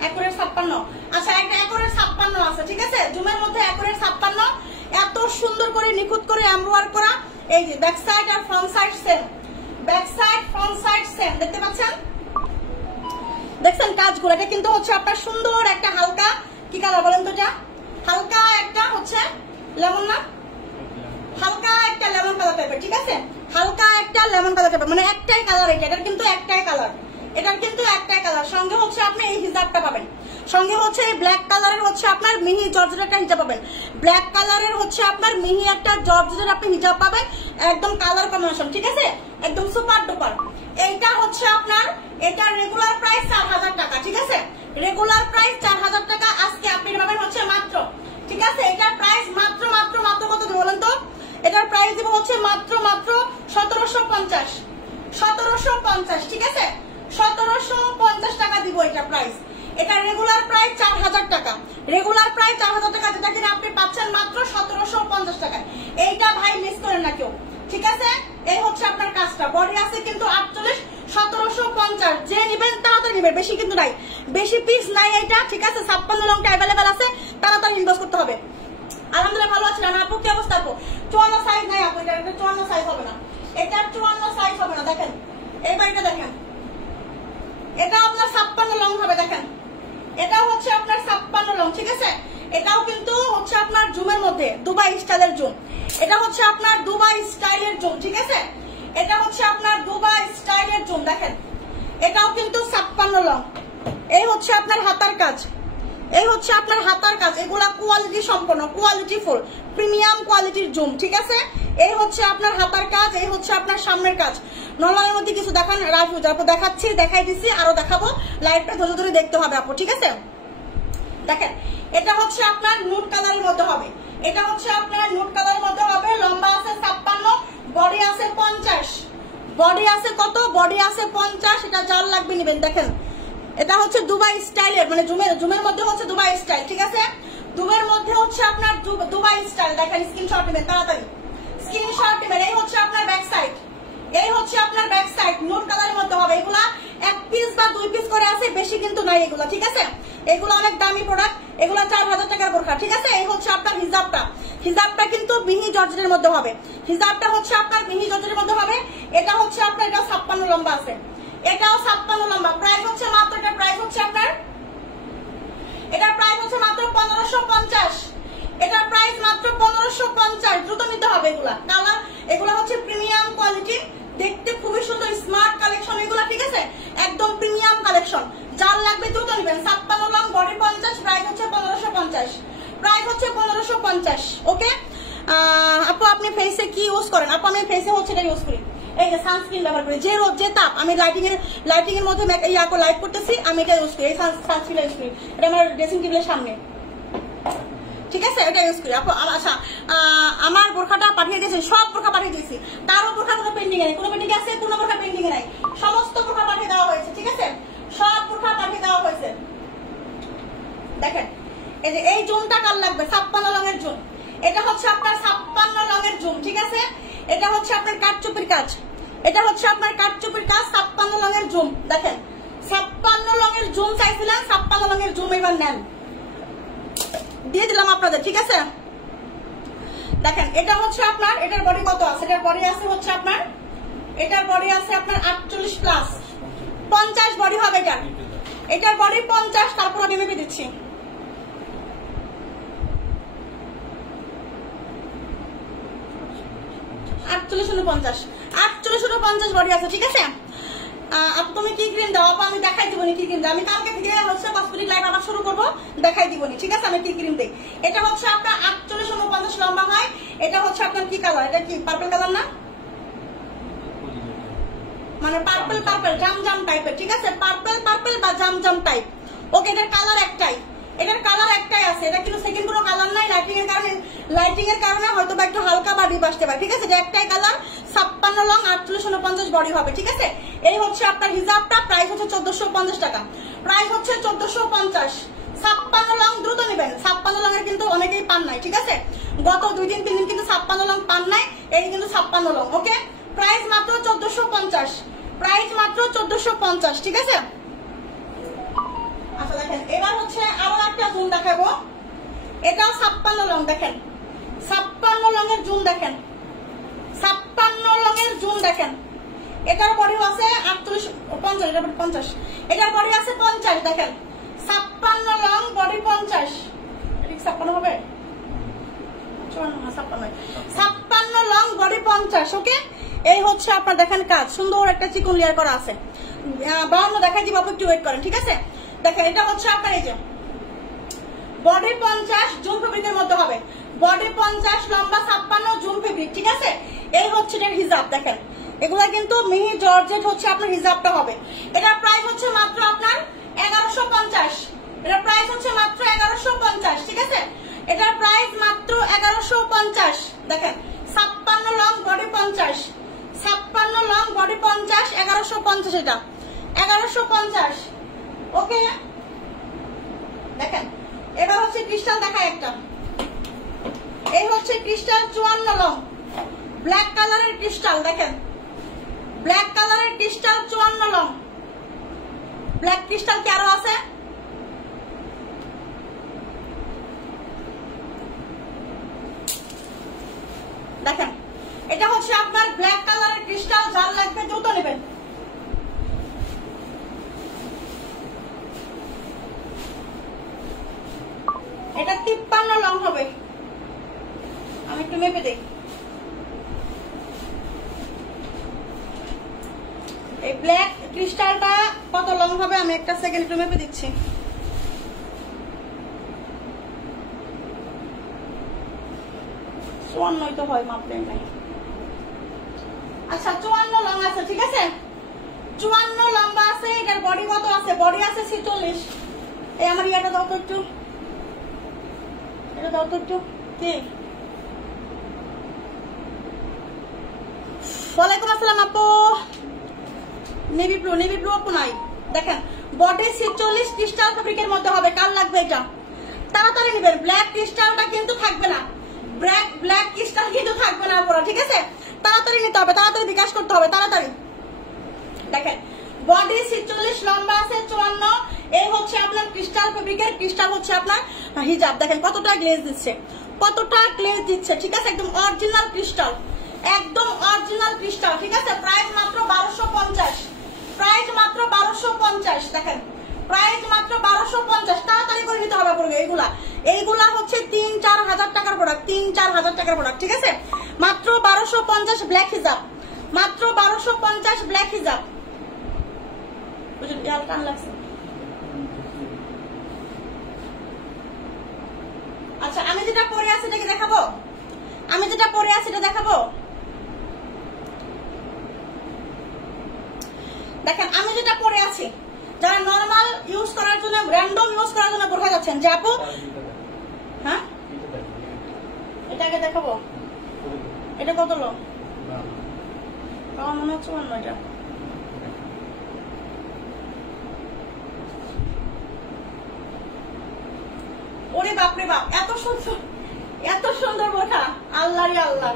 একুরেট 56, আচ্ছা একটা একুরেট 56 আছে, ঠিক আছে। জুমের মধ্যে একুরেট 56, এত সুন্দর করে নিখুঁত করে এমব্রো ওয়ার্ক করা। এই যে ব্যাক সাইড আর front side same, back side front side same, দেখতে পাচ্ছেন, দেখছেন কাজগুলো। এটা কিন্তু হচ্ছে আপনার সুন্দর একটা হালকা, কি কালার বলেন তো? এটা হালকা একটা হচ্ছে লেমন, না হালকা একটা লেমন কালার টাইপের, ঠিক আছে। হালকা একটা লেমন কালার টাইপের, মানে একটাই কালার, এটার কিন্তু একটাই কালার, এটার কিন্তু একটাই কালার। সঙ্গে হচ্ছে আপনি এই হিজাবটা পাবেন, সঙ্গে হচ্ছে এই ব্ল্যাক কালারের হচ্ছে আপনার মিহি জর্জের একটা হিজাব পাবেন, ব্ল্যাক কালারের হচ্ছে আপনার মিহি একটা জর্জের আপনি হিজাব পাবেন, একদম কালার কম্বিনেশন, ঠিক আছে, একদম সুপার ডুপার। এইটা হচ্ছে আপনার, এটা রেগুলার প্রাইস 4000 টাকা, ঠিক আছে। রেগুলার প্রাইস 4000 টাকা, আজকে আপনি পাবেন হচ্ছে মাত্র, ঠিক আছে। এটার প্রাইস মাত্র মাত্র মাত্র কত বলেন তো? এটার প্রাইস দেবো হচ্ছে মাত্র মাত্র 1750, 1750, ঠিক আছে 1750 টাকা দিব এটা প্রাইস। এটা রেগুলার প্রাইস 4000 টাকা, রেগুলার প্রাইস 4000 টাকা, যেটা কিনা আপনি পাচ্ছেন মাত্র 1750 টাকায়। এইটা ভাই মিস করেন না কেউ, ঠিক আছে। এই হচ্ছে আপনার কাজটা। বডি আছে কিন্তু 48, 1750, যে নেবেন তাড়াতাড়ি নেবেন, বেশি কিন্তু নাই, বেশি পিস নাই এটা, ঠিক আছে। 56 লংটা অ্যাভেলেবেল আছে, তাড়াতাড়ি ইনবক্স করতে হবে। আলহামদুলিল্লাহ ভালো আছেন আপু, কি অবস্থা আপু? 54 সাইজ নাই আপু, এটা 54 সাইজ হবে না, এটা 54 সাইজ হবে না। দেখেন এই বাড়িটা দেখেন, এটা আপনার 56 লং হবে। দেখেন এটাও হচ্ছে আপনার 56 লং, ঠিক আছে। এটাও কিন্তু হচ্ছে আপনার জুমের মধ্যে দুবাই স্টাইলের জুম, এটা হচ্ছে আপনার দুবাই স্টাইলের জুম, ঠিক আছে। এটা হচ্ছে আপনার দুবাই স্টাইলের জুম। দেখেন এটাও কিন্তু 56 লং। এই হচ্ছে আপনার হাতার কাজ, এই হচ্ছে আপনার হাতার কাজ, এগুলা কোয়ালিটি সম্পন্ন, কোয়ালিটি ফুল, প্রিমিয়াম কোয়ালিটির জুম, ঠিক আছে। এই হচ্ছে আপনার হাতার কাজ, এই হচ্ছে আপনার সামনের কাজ। নর্মালের মধ্যে কিছু দেখান রাইফুজ আপু, দেখাচ্ছি, দেখাই দিচ্ছি, আরো দেখাবো, লাইভটা ধরে ধরে দেখতে হবে আপু, ঠিক আছে। দেখেন এটা হচ্ছে আপনার নুট কালারের মধ্যে হবে, এটা হচ্ছে আপনার নুট কালারের মধ্যে হবে। লম্বা আছে 56, বডি আছে 50, বডি আছে কত? বডি আছে 50। এটা যার লাগবে নেবেন। দেখেন এটা হচ্ছে দুবাই স্টাইলের, মানে জুমের মধ্যে হচ্ছে দুবাই স্টাইল, ঠিক আছে। জুমের মধ্যে হচ্ছে আপনার দুবাই স্টাইল। দেখেন স্ক্রিনশট নেবেন, তাড়াতাড়ি স্ক্রিনশট নেবেন। এই হচ্ছে আপনার ব্যাক সাইড, এই হচ্ছে আপনার ব্যাক সাইড, নুট কালারের মধ্যে হবে। এগুলা 1 পিস বা 2 পিস করে আছে, বেশি কিন্তু নাই এগুলা, ঠিক আছে। এগুলো অনেক দামি প্রোডাক্ট, এগুলো 4000 টাকার বোরখা, ঠিক আছে। এই হচ্ছে আপনার হিজাবটা, হিজাবটা কিন্তু মিহি জর্জেটের মধ্যে হবে, হিজাবটা হচ্ছে আপনার মিহি জর্জেটের মধ্যে হবে। এটা হচ্ছে আপনার, এটা 56 লম্বা আছে, এটাও 56 লম্বা। প্রাইস হচ্ছে মাত্র, এটা প্রাইস হচ্ছে আপনার, এটার প্রাইস হচ্ছে মাত্র 1550, এটার প্রাইস মাত্র 1550। দ্রুত নিতে হবে এগুলা, কালার এগুলা হচ্ছে প্রিমিয়াম কোয়ালিটি, দেখতে খুবই সুন্দর, স্মার্ট কালেকশন এগুলা, ঠিক আছে। একদম প্রিমিয়াম কালেকশন, যার লাগবে দ্রুত নেবেন। 56 লং, বডি 50, প্রাইস হচ্ছে 1550, প্রাইস হচ্ছে 1550। ওকে আপু আপনি ফেসে কি ইউজ করেন? আপু আমি ফেসে হচ্ছে এটা ইউজ করি, এই যে সানস্ক্রিন ব্যবহার করি। যে রোদ যে তাপ, আমি লাইটিং এর মধ্যে লাইভ করতেছি, আমি এটা ইউজ করি, এই সানস্ক্রিন ইউজ করি। এটা আমার ড্রেসিং টেবিলের সামনে, ঠিক আছে, এটা ইউজ করি। আপু আচ্ছা আমার বোরখাটা পাঠিয়ে দিয়েছি, সব বোরখা পাঠিয়ে দিয়েছি, তারও বোরখা কোনো পেন্ডিং নেই, কোনো পেন্ডিং আছে, কোনো বোরখা পেন্ডিং নাই, সমস্ত বোরখা পাঠিয়ে দেওয়া হয়েছে, ঠিক আছে, সব বোরখা পাঠিয়ে দেওয়া হয়েছে। দেখেন এই যে এই জুমটা কার লাগবে? 56 লঙের জুম, এটা হচ্ছে আপনার 56 লঙের জুম, ঠিক আছে। এটা হচ্ছে আপনার কাঠচুপির কাজ, এটা হচ্ছে আপনার কাঠচুপির কাজ, 56 লঙের জুম। দেখেন 56 লঙের জুম চাইছিলেন, 56 লঙের জুম এবার নেন, দিয়ে দিলাম আপনাদের, ঠিক আছে। দেখেন এটা হচ্ছে আপনার, এটার বডি কত আছে? এটার বডি আছে হচ্ছে আপনার, এটার বডি আছে আপনার 48 প্লাস 50 বডি হবে এটার, এটার বডি 50। তারপর আমি ভেবে দিচ্ছি, আটচল্লিশ বডি আছে, ঠিক আছে। আপু তুমি কি ক্রিম দাও? আপু আমি দেখাই দিবনি কি ক্রিম দাও, আমি কালকে থেকে হচ্ছে কসমেটিক লাইভ আবার শুরু করবো, দেখাই দিবনি, ঠিক আছে, আমি কি ক্রিম দিই। এটা হচ্ছে আপনার 48-49 লম্বা হয়। এটা হচ্ছে আপনার কি কালার? এটা কি পার্পল কালার না, মানে পার্পল পার্পল জাম জাম টাইপের, ঠিক আছে, পার্পল পার্পল বা জাম জাম টাইপ। ওকে এটার কালার একটাই, এটার কালার একটাই আছে, এটা কিন্তু সেকেন্ড কোনো কালার নাই। লাইটিং এর কারণে হয়তো বা একটু হালকা বা ডিপ আসতে পারে, ঠিক আছে। এটা একটাই কালার, 56 লং, 48-49 বডি হবে, ঠিক আছে। এই হচ্ছে আপনার হিজাবটা, প্রাইস হচ্ছে 1450 টাকা, প্রাইস হচ্ছে 1450। 56 লং দ্রুত নেবেন, 56 লং এর কিন্তু অনেকেই পান নাই, ঠিক আছে। গত 2 দিন 3 দিন কিন্তু 56 লং পান নাই, এই কিন্তু 56 লং। ওকে প্রাইস মাত্র 1450, প্রাইস মাত্র 1450, ঠিক আছে। আচ্ছা দেখেন এবার হচ্ছে আরো একটা জুম দেখাবো, এটাও 56 লং। দেখেন 56 লং এর জুম, দেখেন 56 লং এর জুম, দেখেন এটার বডি আছে 48-50, এটা 50, এটার বডি আছে 50। দেখেন 56 লং, বডি 50, এটা 56 হবে, 56 লং, বডি 50। ওকে এই হচ্ছে আপনার দেখেন কাজ, সুন্দর একটা চিকন লেয়ার করা আছে। 52 দেখাই দিব, আপনি একটু ওয়েট করেন, ঠিক আছে। দেখেন এটা হচ্ছে আপনার এই যে বডি 50, জুম ফেব্রিকের মধ্যে হবে, বডি 50, লম্বা 56, জুম ফেব্রিক, ঠিক আছে। এই হচ্ছে এর হিজাব। দেখেন এগুলা কিন্তু মিহি জর্জেট হচ্ছে আপনার হিজাবটা হবে। এটার প্রাইস হচ্ছে মাত্র আপনার 1150, এটার প্রাইস হচ্ছে মাত্র 1150, ঠিক আছে। এটার প্রাইস মাত্র 1150। দেখেন 56 লং, বডি 50, 56 লং, বডি 50, 1150 এটা 1150। ওকে দেখেন এবার হচ্ছে ক্রিস্টাল দেখায় একটা, এই হচ্ছে ক্রিস্টাল 54 লং ব্ল্যাক কালারের ক্রিস্টাল। দেখেন ব্ল্যাক কালারের ক্রিস্টাল 54 লং। ব্ল্যাক ক্রিস্টাল কি আরো আছে? দেখেন এটা হচ্ছে আপনার ব্ল্যাক কালারের ক্রিস্টাল, যার লাগবে দ্রুত নেবেন। এটা 53 লং হবে, আমি একটু মেপে দেই। এই ব্ল্যাক ক্রিস্টালটা কত লং হবে আমি একটা সেকেন্ড একটু মেপে দিচ্ছি। চুয়ান্নই তো হয়, মাপলেন নাই। আচ্ছা 54 লং আছে, ঠিক আছে 54 লম্বা আছে। এটার বডি কত আছে? বডি আছে 46। এই আমার এটা দাও তো একটু, এটা দাও তো একটু। কি ওয়ালাইকুম আসসালাম আপু। নেভি ব্লু আপু নাই। দেখেন বডি 46 ক্রিস্টাল ফেব্রিকের মধ্যে হবে। কার লাগবে এটা তাড়াতাড়ি নেবেন। ব্ল্যাক ক্রিস্টালটা কিন্তু থাকবে না, ব্ল্যাক ক্রিস্টাল কিন্তু থাকবে না পুরো, ঠিক আছে তাড়াতাড়ি নিতে হবে, তাড়াতাড়ি বিকাশ করতে হবে তাড়াতাড়ি। দেখেন বডি 46 লম্বা আছে 54। এই হচ্ছে আপনার ক্রিস্টাল ফেব্রিকের, ক্রিস্টাল হচ্ছে আপনার হিজাব। দেখেন কতটা গ্লেজ দিচ্ছে, কতটা গ্লেজ দিচ্ছে, ঠিক আছে একদম অরিজিনাল ক্রিস্টাল, একদম অরিজিনাল ক্রিস্টাল, ঠিক আছে। প্রাইস মাত্র 1250, প্রাইস মাত্র 1250। দেখেন প্রাইস মাত্র 1250, তাড়াতাড়ি করে নিতে হবে আপনাকে। এইগুলা হচ্ছে 3-4 হাজার টাকার প্রোডাক্ট, 3-4 হাজার টাকার প্রোডাক্ট, ঠিক আছে মাত্র 1250 ব্ল্যাক হিজাব, মাত্র 1250 ব্ল্যাক হিজাব। টান লাগছে। আচ্ছা আমি যেটা পরে আছি এটাকে দেখাবো, আমি যেটা পরে আছি এটা দেখাবো। দেখেন আমি যেটা পরে আছি, যারা নরমাল ইউজ করার জন্য, র্যান্ডম ইউজ করার জন্য বোঝা যাচ্ছেন যে আপু, হ্যাঁ এটাকে দেখাবো। এটা কত লো? আমার মনে হচ্ছে অন্য এটা। ওরে বাপরে বাপ, এত সুন্দর, এত সুন্দর বোরখা, আল্লাহ রে আল্লাহ,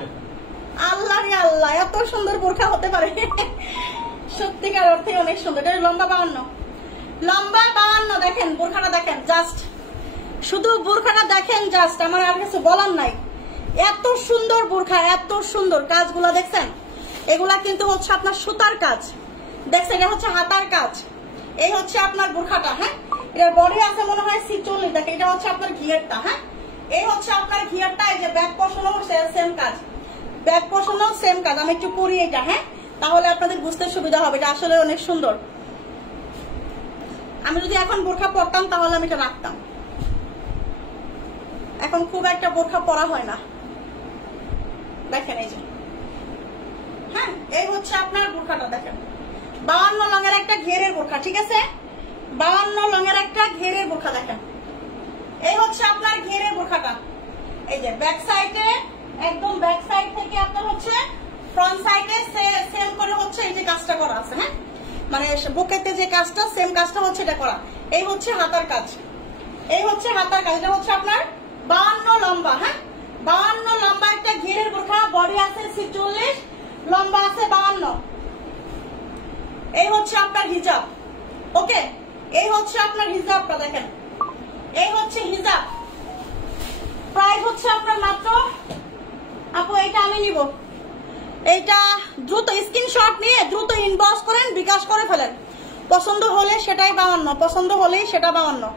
আল্লাহ রে আল্লাহ, এত সুন্দর বোরখা হতে পারে সত্যিকার অর্থে অনেক সুন্দর। এটা লম্বা 52, লম্বা 52। দেখেন বোরখাটা দেখেন, জাস্ট শুধু বোরখাটা দেখেন, জাস্ট আমার আর কিছু বলার নাই। এত সুন্দর বোরখা, এত সুন্দর কাজগুলো দেখছেন, এগুলা কিন্তু হচ্ছে আপনার সুতার কাজ, দেখছেন এটা হচ্ছে হাতার কাজ। এই হচ্ছে আপনার বোরখাটা, হ্যাঁ এটার বডি আছে মনে হয় 46। দেখেন এটা হচ্ছে আপনার ঘিয়ারটা, হ্যাঁ এই হচ্ছে আপনার ঘিয়ারটা। এই যে ব্যাক পোর্শনও সেম কাজ, ব্যাক পোর্শনও সেম কাজ। আমি একটু করি এটা, হ্যাঁ তাহলে আপনাদের বুঝতে সুবিধা হবে। এটা আসলে অনেক সুন্দর। আমি যদি এখন বোরখা পরতাম তাহলে আমি এটা রাখতাম, এখন খুব একটা বোরখা পরা হয় না। দেখেন এই যে, হ্যাঁ এই হচ্ছে আপনার বোরখাটা। দেখেন 52 লঙের একটা ঘেরের বোরখা, ঠিক আছে 52 লঙের একটা ঘেরের বোরখা। দেখেন এই হচ্ছে আপনার ঘেরের বোরখাটা। এই যে ব্যাক সাইডে, একদম ব্যাক সাইড থেকে আপনার হচ্ছে ফ্রন্ট সাইডে সেম করে হচ্ছে এই যে কাজটা করা আছে, হ্যাঁ মানে বুকেতে যে কাজটা, সেম কাজটা হচ্ছে এটা করা। এই হচ্ছে হাতার কাজ, এই হচ্ছে হাতার কাজ। এটা হচ্ছে আপনার 52 লম্বা, হ্যাঁ 52 লম্বা একটা ঘেরের বোরখা। বডি আছে 46, লম্বা আছে 52। এই হচ্ছে আপনার হিজাব। ওকে এই হচ্ছে আপনার হিজাবটা। দেখেন এই হচ্ছে হিজাব। প্রাইস হচ্ছে আপনার মাত্র, আপু এইটা আমি নিব, এইটা দ্রুত স্ক্রিনশট নিয়ে দ্রুত ইনবক্স করেন, বিকাশ করে ফেলেন। পছন্দ হলে সেটাই 52, পছন্দ হলেই সেটা 52,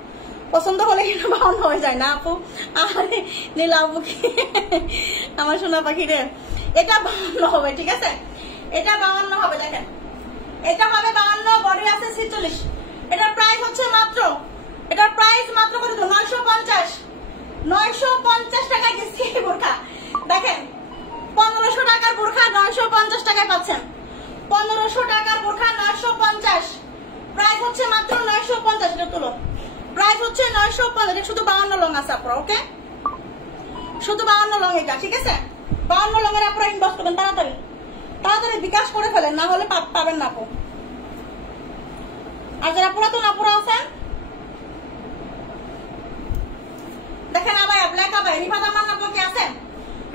পছন্দ হলে এটা 52 হয়ে যায় না আপু। আরে নীলা আপু আমার সোনা পাখি রে, এটা 52 হবে, ঠিক আছে এটা 52 হবে। দেখেন এটা হবে 52, বডি আছে 46। এটার প্রাইস হচ্ছে মাত্র, এটার প্রাইস মাত্র কত? 950, 950 টাকা দিচ্ছি বোরখা। দেখেন 1500 টাকার বোরখা 950 টাকায় পাচ্ছেন, 1500 টাকার বোরখা 950, প্রাইস হচ্ছে মাত্র 950। এটা তুলো, প্রাইস হচ্ছে 950। শুধু 52 লং আছে আপনারা, ওকে শুধু 52 লং এটা, ঠিক আছে 52 লং এর আপনারা ইনবক্স করবেন তাড়াতাড়ি, তাড়াতাড়ি বিকাশ করে ফেলেন, না হলে পাবেন না আপু। আর যারা পুরাতন আপুরা আছেন দেখেন, আবায়া ব্ল্যাক আবায়া, রিফাত আমান আপু কি আছেন?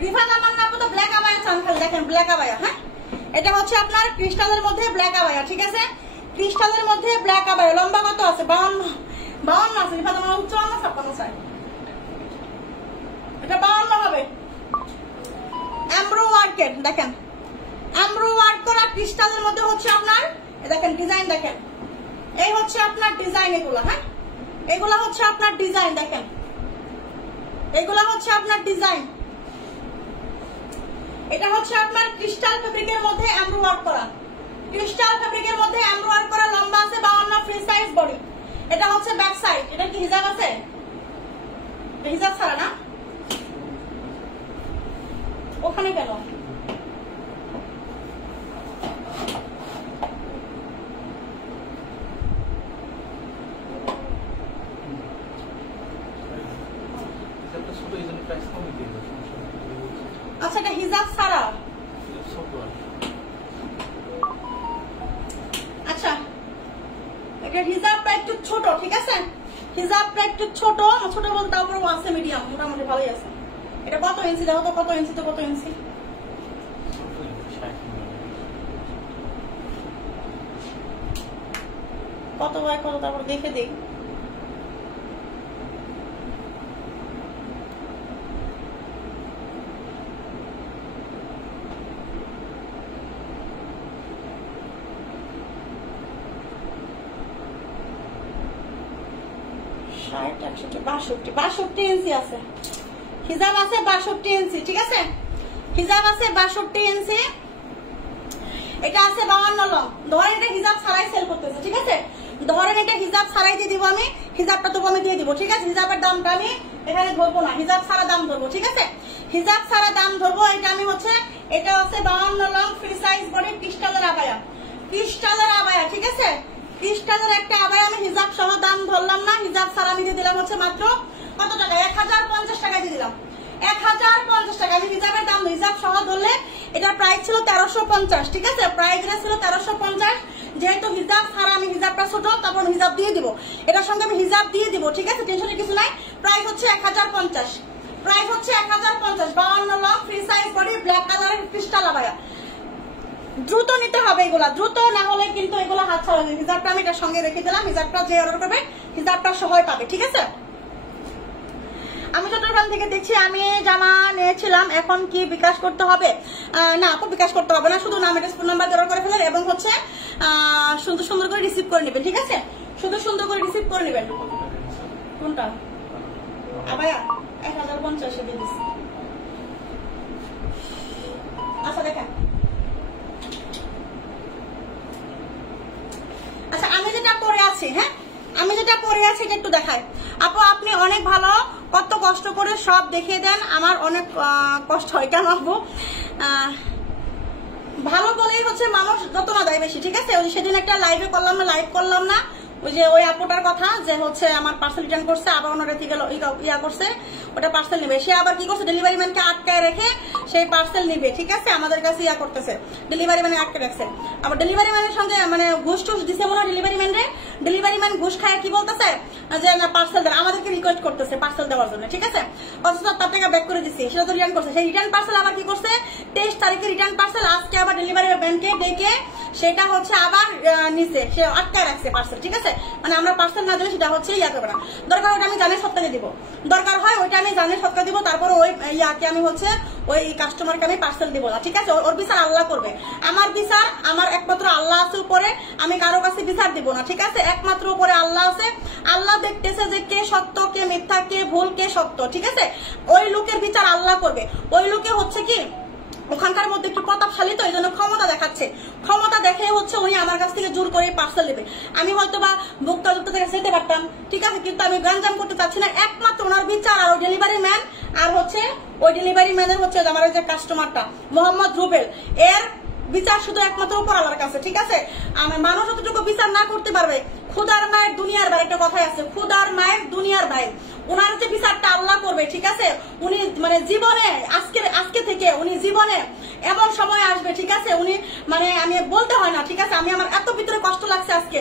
রিফাত আমান আপু তো ব্ল্যাক আবায়া চান খালি, দেখেন ব্ল্যাক আবায়া। হ্যাঁ, এটা হচ্ছে আপনার ক্রিস্টালের মধ্যে ব্ল্যাক আবায়া, ঠিক আছে? ক্রিস্টালের মধ্যে ব্ল্যাক আবায়া। লম্বা কত আছে? 52 আছে। রিফাত আমান 54 চাই, এটা 52 হবে। এমব্রো ওয়ার্কের, দেখেন এমব্রো ওয়ার্ক করা ক্রিস্টালের মধ্যে হচ্ছে আপনার দেখেন ডিজাইন, দেখেন এই হচ্ছে আপনার ডিজাইন এগুলো। হ্যাঁ, এগুলা হচ্ছে আপনার ডিজাইন, দেখেন এগুলা হচ্ছে আপনার ডিজাইন। এটা হচ্ছে আপনার ক্রিস্টাল ফেব্রিকের মধ্যে এমব্রো ওয়ার্ক করা, ক্রিস্টাল ফেব্রিকের মধ্যে এমব্রো ওয়ার্ক করা। লম্বা আছে 52, ফ্রি সাইজ বডি। এটা হচ্ছে ব্যাক সাইড। এটা কি হিজাব আছে? হিজাব ছাড়া না, ওখানে কেন? আচ্ছা, এটা হিজাব ছাড়া। আচ্ছা, এটা হিজাবটা একটু ছোট, ঠিক আছে? হিজাবটা একটু ছোট, ছোট বলতে তারপরে আছে মিডিয়াম, মোটামুটি ভালোই আছে। এটা কত ইঞ্চি? দেখো তো কত ইঞ্চি, তো কত ইঞ্চি? কত হয় কত, তারপর দেখে দিই। ষাট, 61, 62 ইঞ্চি আছে। হিজাব আছে 62 ইঞ্চি, ঠিক আছে? হিজাব আছে 62 ইঞ্চি। এটা আছে 52 লং। ধরেন এটা হিজাব ছাড়াই সেল করতেছে, ঠিক আছে? ধরেন এটা হিজাব ছাড়াই দিয়ে দিব আমি, হিজাবটা তো আমি দিয়ে দিব, ঠিক আছে? হিজাবের দামটা আমি এখানে ধরবো না, হিজাব ছাড়া দাম ধরবো, ঠিক আছে? হিজাব ছাড়া দাম ধরবো। এটা আমি হচ্ছে, এটা আছে 52 লং, ফ্রি সাইজ বডি, ক্রিস্টালের আবায়া, ক্রিস্টালের আবায়া, ঠিক আছে? ক্রিস্টালের একটা আবায়া আমি হিজাব সহ দাম ধরলাম না, হিজাব ছাড়া আমি দিয়ে দিলাম হচ্ছে মাত্র কত টাকা? 1050 টাকা দিয়ে দিলাম। 1050 টাকা। আমি হিজাবের দাম, হিজাব সহ ধরলে এটার প্রাইস ছিল 1350, ঠিক আছে? প্রাইস ছিল 1350। যেহেতু হিজাব ছাড়া আমি হিজাবটা ছোট, তখন হিজাব দিয়ে দিব, এটার সঙ্গে আমি হিজাব দিয়ে দিব, ঠিক আছে? টেনশনের কিছু নাই। প্রাইস হচ্ছে 1050, প্রাইস হচ্ছে 1050। 52 long, free size body, black কালারের ক্রিস্টাল আবায়া। দ্রুত নিতে হবে এগুলা, দ্রুত না হলে কিন্তু এগুলা হাত ছাড়া। হিজাবটা আমি এটার সঙ্গে রেখে দিলাম, হিজাবটা যে অর্ডার করবে হিজাবটা সহই পাবে, ঠিক আছে? আমি চট্টগ্রাম থেকে দেখছি, আমি জামা নিয়েছিলাম, এখন কি বিকাশ করতে হবে? না আপু, বিকাশ করতে হবে না, শুধু নাম অ্যাড্রেস ফোন নাম্বার অর্ডার করে ফেলেন এবং হচ্ছে সুন্দর সুন্দর করে রিসিভ করে নেবেন, ঠিক আছে? শুধু সুন্দর করে রিসিভ করে নেবেন। কোনটা আবায়া? 1050 দিয়ে দিচ্ছি। আচ্ছা দেখেন, আচ্ছা আমি যেটা পরে আছি, হ্যাঁ আমি যেটা পরে আছি এটা একটু দেখাই। আপু আপনি অনেক ভালো, কত কষ্ট করে সব দেখিয়ে দেন, আমার অনেক কষ্ট হয়। কেন আপু? ভালো বলেই হচ্ছে মানুষ যত না দেয় বেশি, ঠিক আছে? ওই সেদিন একটা লাইভ করলাম না, ওই যে ওই আপুটার কথা, যে হচ্ছে আমার পার্সেল রিটার্ন করছে, আবার ওনার থেকে ইয়া করছে, ওটা পার্সেল নেবে। সে আবার কি করছে, ডেলিভারি ম্যানকে আটকায় রেখে সেই পার্সেল নিবে, ঠিক আছে? আমাদের কাছে ইয়া করতেছে, ডেলিভারি ম্যানে আটকে রাখছে। আবার ডেলিভারি ম্যানের সঙ্গে মানে ঘুষ টুস দিছে মনে হয় ডেলিভারি ম্যান রে। ডেলিভারি ম্যান ঘুষ খায় কি বলতেছে যে না পার্সেল দেন, আমাদেরকে রিকোয়েস্ট করতেছে পার্সেল দেওয়ার জন্য, ঠিক আছে? অথচ তার টাকা ব্যাক করে দিচ্ছি, সেটা তো রিটার্ন করছে। সেই রিটার্ন পার্সেল আবার কি করছে, 23 তারিখে রিটার্ন পার্সেল, আজকে আবার ডেলিভারি ম্যানকে ডেকে সেটা হচ্ছে আবার নিচে সে আটকায় রাখছে পার্সেল, ঠিক আছে? মানে আমরা পার্সেল না দিলে সেটা হচ্ছে ইয়া করবে না। দরকার ওইটা আমি জানের সৎকারে দিব, দরকার হয় ওইটা আমি জানের সৎকার দিব, তারপর ওই ইয়াকে আমি হচ্ছে ওই কাস্টমারকে আমি পার্সেল দিব না, ঠিক আছে? ওর বিচার আল্লাহ করবে। আমার বিচার, আমার একমাত্র আল্লাহ আছে উপরে, আমি কারো কাছে বিচার দিব না, ঠিক আছে? একমাত্র উপরে আল্লাহ আছে, আল্লাহ দেখতেছে যে কে সত্য, কে মিথ্যা, কে ভুল, কে সত্য, ঠিক আছে? ওই লোকের বিচার আল্লাহ করবে। ওই লোকে হচ্ছে কি ওখানকার মধ্যে একটু প্রতাপশালী, তো এই জন্য ক্ষমতা দেখাচ্ছে, ক্ষমতা দেখে হচ্ছে উনি আমার কাছ থেকে জোর করে পার্সেল নেবে। আমি হয়তো বা বুকটা যুক্ত থেকে যেতে পারতাম, ঠিক আছে, কিন্তু আমি গ্যাঞ্জাম করতে চাচ্ছি না। একমাত্র ওনার বিচার আর ওই ডেলিভারি ম্যান, আর হচ্ছে ওই ডেলিভারি ম্যানের হচ্ছে আমার যে কাস্টমারটা মোহাম্মদ রুবেল, এর বিচার শুধু একমাত্র উপর আল্লাহর কাছে, ঠিক আছে? আমার মানুষ যতটুকু বিচার না করতে পারবে, খুদার মায়ের দুনিয়ার ভাই, একটা কথাই আছে, খুদার মায়ের দুনিয়ার ভাই, উনার যে বিচারটা আল্লাহ করবে, ঠিক আছে? উনি মানে জীবনে আজকে থেকে উনি জীবনে এমন সময় আসবে, ঠিক আছে, উনি মানে আমি বলতে হয় না, ঠিক আছে, আমি আমার এত ভিতরে কষ্ট লাগছে আজকে,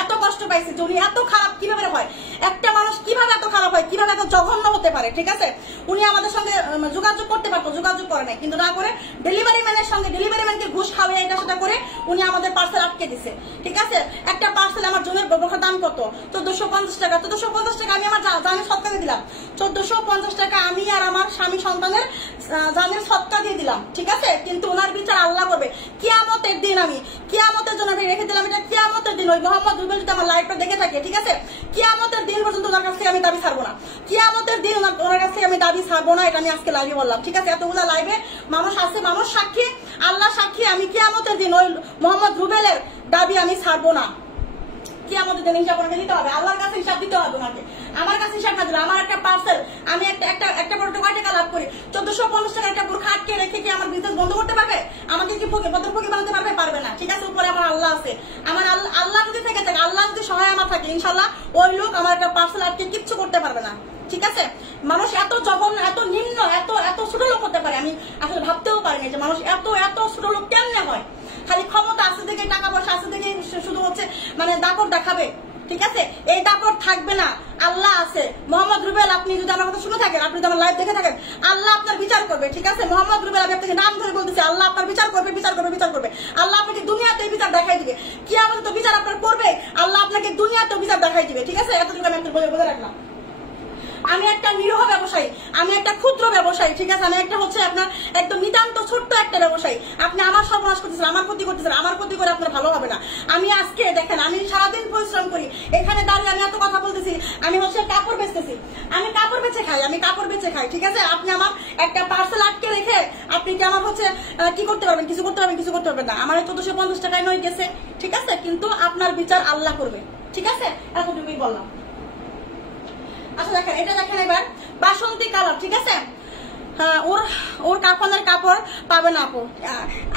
এত কষ্ট পাইছি যে উনি এত খারাপ কিভাবে হয়, একটা মানুষ কিভাবে এত খারাপ হয়, কিভাবে এত জঘন্য হতে পারে, ঠিক আছে। উনি আমাদের সঙ্গে যোগাযোগ করতে পারতো, যোগাযোগ করে নাই, কিন্তু না করে ডেলিভারি ম্যানের সঙ্গে, ডেলিভারি ম্যানকে ঘুষ খাওয়াই এটা সেটা করে উনি আমাদের পার্সেল আটকে দিছে, ঠিক আছে। একটা পার্সেল আমার জমির বোরখার দাম কত, 1450 টাকা। 1450 টাকা আমি আমার জানের সৎকা দিয়ে দিলাম, 1450 টাকা আমি আর আমার স্বামী সন্তানের জানের সৎকা দিয়ে দিলাম, ঠিক আছে। কিন্তু ওনার বিচার আল্লাহ করবে কিয়ামতের দিন। আমি কিয়ামতের জন্য আমি রেখে দিলাম, এটা কিয়ামতের দিন। ওই মোহাম্মদ রুবেল যদি আমার লাইভটা দেখে থাকে, ঠিক আছে, কিয়ামতের দিন পর্যন্ত ওনার কাছ থেকে আমি দাবি ছাড়বো না, কিয়ামতের দিন ওনার কাছ থেকে আমি দাবি ছাড়বো না, এটা আমি আজকে লাইভে বললাম, ঠিক আছে। এতগুলা লাইভে মানুষ আছে, মানুষ সাক্ষী, আল্লাহ সাক্ষী, আমি কিয়ামতের দিন ওই মোহাম্মদ রুবেলের দাবি আমি ছাড়বো না। কিয়ামতের দিন হিসাব ওনাকে দিতে হবে, আল্লাহর কাছে হিসাব দিতে হবে ওনাকে, আমার কাছে হিসাব না দিলে। আমার একটা পার্সেল, আমি একটা বড় টাকা লাভ করি, 1450 টাকা একটা বোরখা আটকে রেখে কি আমার বিজনেস বন্ধ করতে পারবে? আমাকে কি ফকি বানাতে পারবে? পারবে না, ঠিক আছে। উপরে আমার আল্লাহ আছে, আমার আল্লাহ যদি থেকে থাকে, আল্লাহ যদি সহায় আমার থাকে, ইনশাল্লাহ ওই লোক আমার একটা পার্সেল আটকে কিচ্ছু করতে পারবে না, ঠিক আছে। মানুষ এত জঘন্য, এত নিম্ন, এত ছোট লোক করতে পারে, আমি আসলে ভাবতেও পারিনি যে মানুষ এত ছোট লোক কেমনে হয়। খালি ক্ষমতা আছে দেখে, টাকা পয়সা আছে দেখে শুধু হচ্ছে মানে দাপট দেখাবে, ঠিক আছে। এই দাপট থাকবে না, আল্লাহ আছে। মোহাম্মদ রুবেল, আপনি যদি আমার কথা শুনে থাকেন, আপনি যদি আমার লাইভ দেখে থাকেন, আল্লাহ আপনার বিচার করবে, ঠিক আছে। মোহাম্মদ রুবেল, আমি আপনাকে নাম ধরে বলতেছি, আল্লাহ আপনার বিচার করবে, বিচার করবে, বিচার করবে। আল্লাহ আপনাকে দুনিয়াতে বিচার দেখাই দিবে, কিয়ামতে তো বিচার আপনার করবে, আল্লাহ আপনাকে দুনিয়াতেও বিচার দেখাই দিবে, ঠিক আছে। এতটুকু আমি আপনার বলে রাখলাম। আমি একটা নিরীহ ব্যবসায়ী, আমি একটা ক্ষুদ্র ব্যবসায়ী, ঠিক আছে। আমি একটা হচ্ছে আপনার একদম নিতান্ত ছোট্ট একটা ব্যবসায়ী। আপনি আমার সর্বনাশ করতেছেন, আমার ক্ষতি করতেছেন, আমার ক্ষতি করে আপনার ভালো হবে না। আমি আজকে দেখেন, আমি সারাদিন পরিশ্রম করি, এখানে দাঁড়িয়ে আমি এত কথা বলতেছি, আমি হচ্ছে কাপড় বেচতেছি, আমি কাপড় বেচে খাই, আমি কাপড় বেচে খাই, ঠিক আছে। আপনি আমার একটা পার্সেল আটকে রেখে আপনি কি আমার হচ্ছে কি করতে পারবেন? কিছু করতে পারবেন? কিছু করতে পারবেন না। আমার 1450 টাকায় নয় গেছে, ঠিক আছে, কিন্তু আপনার বিচার আল্লাহ করবে, ঠিক আছে। এতটুকুই বললাম। আচ্ছা দেখেন, এটা দেখেন এবার বাসন্তী কালার, ঠিক আছে। হ্যাঁ, ওর কাফনের কাপড় পাবে না আপু।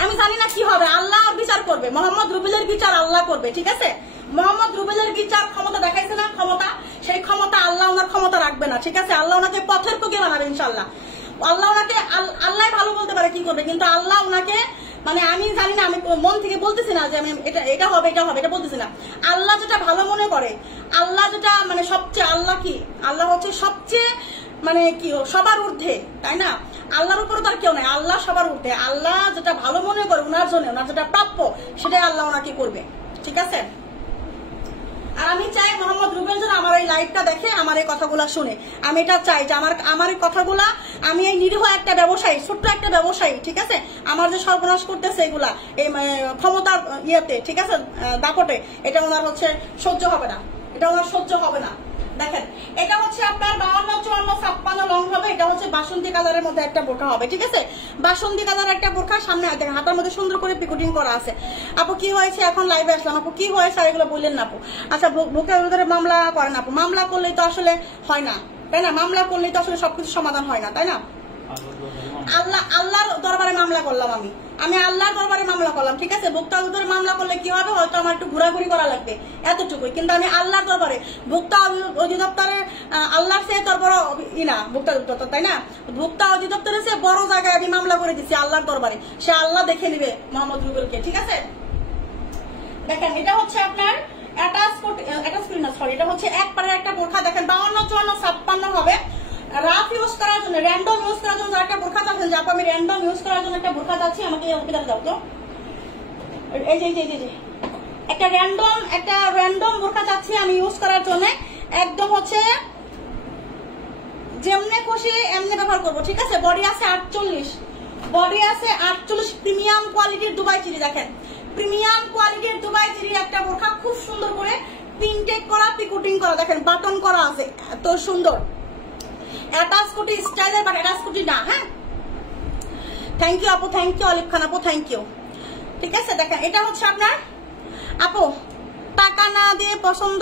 আমি জানি না কি হবে, আল্লাহ বিচার করবে, মোহাম্মদ রুবেলের বিচার আল্লাহ করবে, ঠিক আছে। মোহাম্মদ রুবেলের বিচার ক্ষমতা দেখাইছে না, ক্ষমতা, সেই ক্ষমতা আল্লাহ ওনার ক্ষমতা রাখবে না, ঠিক আছে। আল্লাহ ওনাকে পথের পথে বানাবে ইনশাল্লাহ। আল্লাহ ওনাকে, আল্লাহ ভালো বলতে পারে কি করবে, কিন্তু আল্লাহ ওনাকে মানে আমি জানি না, আমি মন থেকে বলতেছি না যে আমি এটা হবে এটা বলতেছি না। আল্লাহ যেটা ভালো মনে করে, আল্লাহ যেটা মানে সবচেয়ে, আল্লাহ কি, আল্লাহ হচ্ছে সবচেয়ে মানে কি সবার ঊর্ধ্বে, তাই না। আল্লাহর উপরে তার কেউ নাই, আল্লাহ সবার ঊর্ধ্বে। আল্লাহ যেটা ভালো মনে করে ওনার জন্য, ওনার যেটা প্রাপ্য, সেটাই আল্লাহ ওনাকে করবে, ঠিক আছে। আর আমি চাই মোহাম্মদ রুবেল যেন আমার এই লাইভটা দেখে, আমার এই কথাগুলা শুনে। আমি এটা চাই যে আমার এই কথাগুলা, আমি এই নিরীহ একটা ব্যবসায়ী, ছোট্ট একটা ব্যবসায়ী, ঠিক আছে, আমার যে সর্বনাশ করতেছে এগুলা এই ক্ষমতার ইয়েতে, ঠিক আছে, দাপটে, এটা ওনার হচ্ছে সহ্য হবে না, এটা ওনার সহ্য হবে না। দেখেন, এটা হচ্ছে আপনার 52, 54, 56 লং হবে। এটা হচ্ছে বাসন্তী কালারের মধ্যে একটা বোরখা হবে, ঠিক আছে। বাসন্তী কালার একটা বোরখা, সামনে দেখেন হাতার মধ্যে সুন্দর করে পিকুটিং করা আছে। আপু কি হয়েছে? এখন লাইভে আসলাম। আপু কি হয়েছে? আর এগুলো বললেন না আপু। আচ্ছা, বুকের ভিতরে মামলা করেন আপু? মামলা করলেই তো আসলে হয় না, তাই না। মামলা করলেই তো আসলে সবকিছু সমাধান হয় না, তাই না। আল্লাহর দরবারে মামলা করলাম, আমি আল্লাহর দরবারে মামলা করলাম, ঠিক আছে। ভোক্তা অধিদপ্তরে মামলা করলে কি হবে, হয়তো আমার একটু ঘোরাঘুরি করা লাগবে, এতটুকুই। কিন্তু আমি আল্লাহর দরবারে, ভোক্তা অধিদপ্তরে, আল্লাহর সে দরবার না ভোক্তা অধিদপ্তর, তাই না। ভোক্তা অধিদপ্তরের সে বড় জায়গায় আমি মামলা করে দিচ্ছি আল্লাহর দরবারে, সে আল্লাহ দেখে নিবে মোহাম্মদ রুবেলকে, ঠিক আছে। দেখেন, এটা হচ্ছে আপনার এটা হচ্ছে এক পারের একটা বোরখা। দেখেন 52, 54, 56 হবে। রাফ ইউজ করার জন্য, র্যান্ডম ইউজ করার জন্য একটা বোরখা চাচ্ছেন, যে আমি র্যান্ডম ইউজ করার জন্য একটা বোরখা চাচ্ছি, আমাকে অভিধান দাও তো। এই যে একটা র্যান্ডম বোরখা চাচ্ছি আমি ইউজ করার জন্য, একদম হচ্ছে যেমনে খুশি এমনি ব্যবহার করবো, ঠিক আছে। বডি আছে 48, প্রিমিয়াম কোয়ালিটির দুবাই চিরি। দেখেন, প্রিমিয়াম কোয়ালিটির দুবাই চিরি একটা বোরখা, খুব সুন্দর করে প্রিন্টেড করা, পিকুটিং করা, দেখেন বাটন করা আছে, এত সুন্দর। অ্যাটাচ কুটি স্টাইলের, বাট অ্যাটাচ কুটি না। হ্যাঁ, থ্যাংক ইউ আপু, থ্যাংক ইউ অলিভ খান আপু, থ্যাংক ইউ, ঠিক আছে। দেখেন, এটা হচ্ছে আপনার আপু টাকা না দিয়ে পছন্দ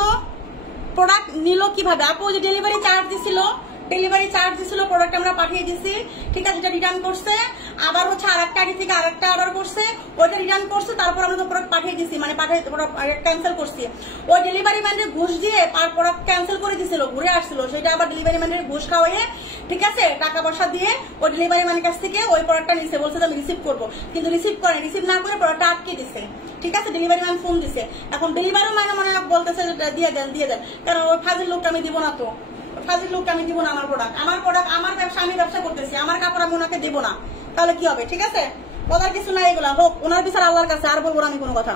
প্রোডাক্ট নিল কিভাবে? আপু যে ডেলিভারি চার্জ দিছিল, ডেলিভারি চার্জ দিছিল, প্রোডাক্ট আমরা পাঠিয়ে দিছি, ঠিক আছে, এটা রিটার্ন করছে, আবার হচ্ছে আরেকটা আগে থেকে আরেকটা অর্ডার করছে, ওইটা রিটার্ন করছে, তারপর আমরা প্রোডাক্ট পাঠিয়ে দিছি, মানে ক্যান্সেল করছি। ওই ডেলিভারি ম্যানের ঘুষ দিয়ে আর প্রোডাক্ট ক্যান্সেল করে দিছিল, ঘুরে আসছিল, সেটা আবার ডেলিভারি ম্যানের ঘুষ খাওয়াইয়ে, ঠিক আছে, টাকা পয়সা দিয়ে ওই ডেলিভারি ম্যানের কাছ থেকে ওই প্রোডাক্টটা নিছে, বলছে আমি রিসিভ করবো, কিন্তু রিসিভ করে রিসিভ না করে প্রোডাক্টটা আটকে দিছে, ঠিক আছে। ডেলিভারি ম্যান ফোন দিছে, এখন ডেলিভারি ম্যান মানে বলতেছে দিয়ে দেন, কারণ ওই ফাজিল লোকটা আমি দিব না, তো ফাজিল লোকটা আমি দিব না। আমার প্রোডাক্ট আমার ব্যবসা, আমি ব্যবসা করতেছি, আমার কাপড় আমি ওনাকে দেবো না, তাহলে কি হবে, ঠিক আছে। বলার কিছু নাই, এগুলা হোক ওনার বিচার আল্লাহর কাছে, আর বলবো না আমি কোনো কথা।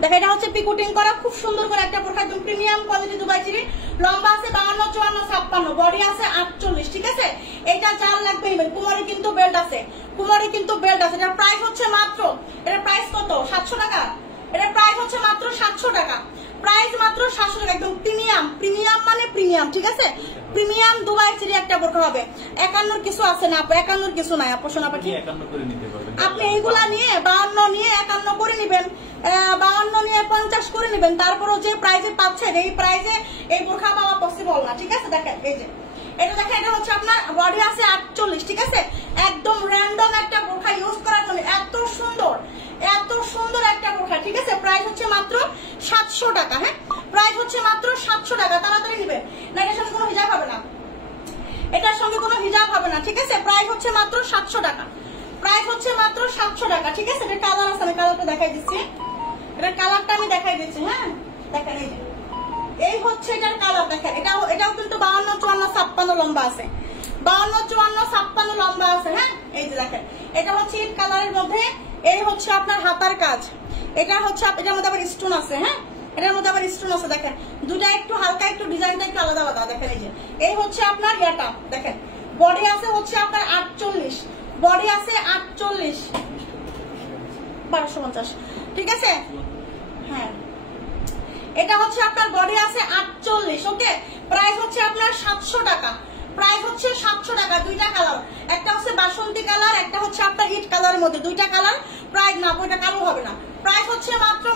দেখো এটা হচ্ছে পিকুটিং করা, খুব সুন্দর করে একটা বোরখা, একদম প্রিমিয়াম কোয়ালিটি দুবাই চিরি, লম্বা আছে 52, 54, 56, বডি আছে 48, ঠিক আছে। এটা যার লাগবে কুমারী কিন্তু বেল্ট আছে, কুমারী কিন্তু বেল্ট আছে। এটার প্রাইস হচ্ছে মাত্র, এটার প্রাইস কত, 700 টাকা। এটার প্রাইস হচ্ছে মাত্র 700 টাকা, প্রাইস মাত্র 700 টাকা, একদম প্রিমিয়াম, প্রিমিয়াম মানে প্রিমিয়াম, ঠিক আছে। প্রিমিয়াম দুবাই চিরি একটা বোরখা হবে। 51 কিছু আছে না আপু, 51 কিছু নাই আপু, শোনা পাখি, আপনি এইগুলা নিয়ে 52 নিয়ে 51 করে নিবেন, 52 নিয়ে 50 করে নিবেন, তারপরও যে প্রাইজে পাচ্ছেন এই প্রাইজে এই বোরখা পাওয়া পসিবল না, ঠিক আছে। দেখেন এই যে এটা দেখেন, এটা হচ্ছে আপনার বডি আছে 48, ঠিক আছে, একদম র্যান্ডম একটা বোরখা ইউজ করার জন্য এত সুন্দর একটা বোরখা, ঠিক আছে। প্রাইস হচ্ছে মাত্র 700 টাকা, হ্যাঁ, প্রাইস হচ্ছে মাত্র 700 টাকা, তাড়াতাড়ি নিবেন না, এটার সঙ্গে কোনো হিজাব হবে না, এটার সঙ্গে কোনো হিজাব হবে না, ঠিক আছে। প্রাইস হচ্ছে মাত্র 700 টাকা, প্রাইস হচ্ছে মাত্র 700 টাকা, ঠিক আছে। এটা কালার আছে, আমি কালারটা দেখাই দিচ্ছি, এটার কালারটা আমি দেখাই দিচ্ছি, হ্যাঁ, দেখেন এই যে এই হচ্ছে এটার কালার, দেখেন এটাও কিন্তু 52, 54, 56 লম্বা আছে, 52, 54, 56 লম্বা আছে, হ্যাঁ, এই যে দেখেন এটা হচ্ছে ইট কালারের মধ্যে, এই হচ্ছে আপনার হাতার কাজ, এটা হচ্ছে এটার মধ্যে আবার স্টোন আছে, হ্যাঁ, এটার মধ্যে আবার স্টোন আছে, দেখেন দুটা একটু হালকা, একটু ডিজাইনটা একটু আলাদা আলাদা, দেখেন এই যে এই হচ্ছে আপনার এটা, দেখেন বডি আছে হচ্ছে আপনার 48, বডি আছে 48, 1250, ঠিক আছে, হ্যাঁ, এটা হচ্ছে আপনার বডি আছে 48, ওকে। প্রাইস হচ্ছে আপনার 700 টাকা, প্রাইস হচ্ছে 700 টাকা, দুইটা কালার, একটা হচ্ছে বাসন্তী কালার, একটা হচ্ছে আপনার ইট কালারের মধ্যে, দুইটা কালার, প্রাইস না ওইটা কালো হবে না, প্রাইস হচ্ছে মাত্র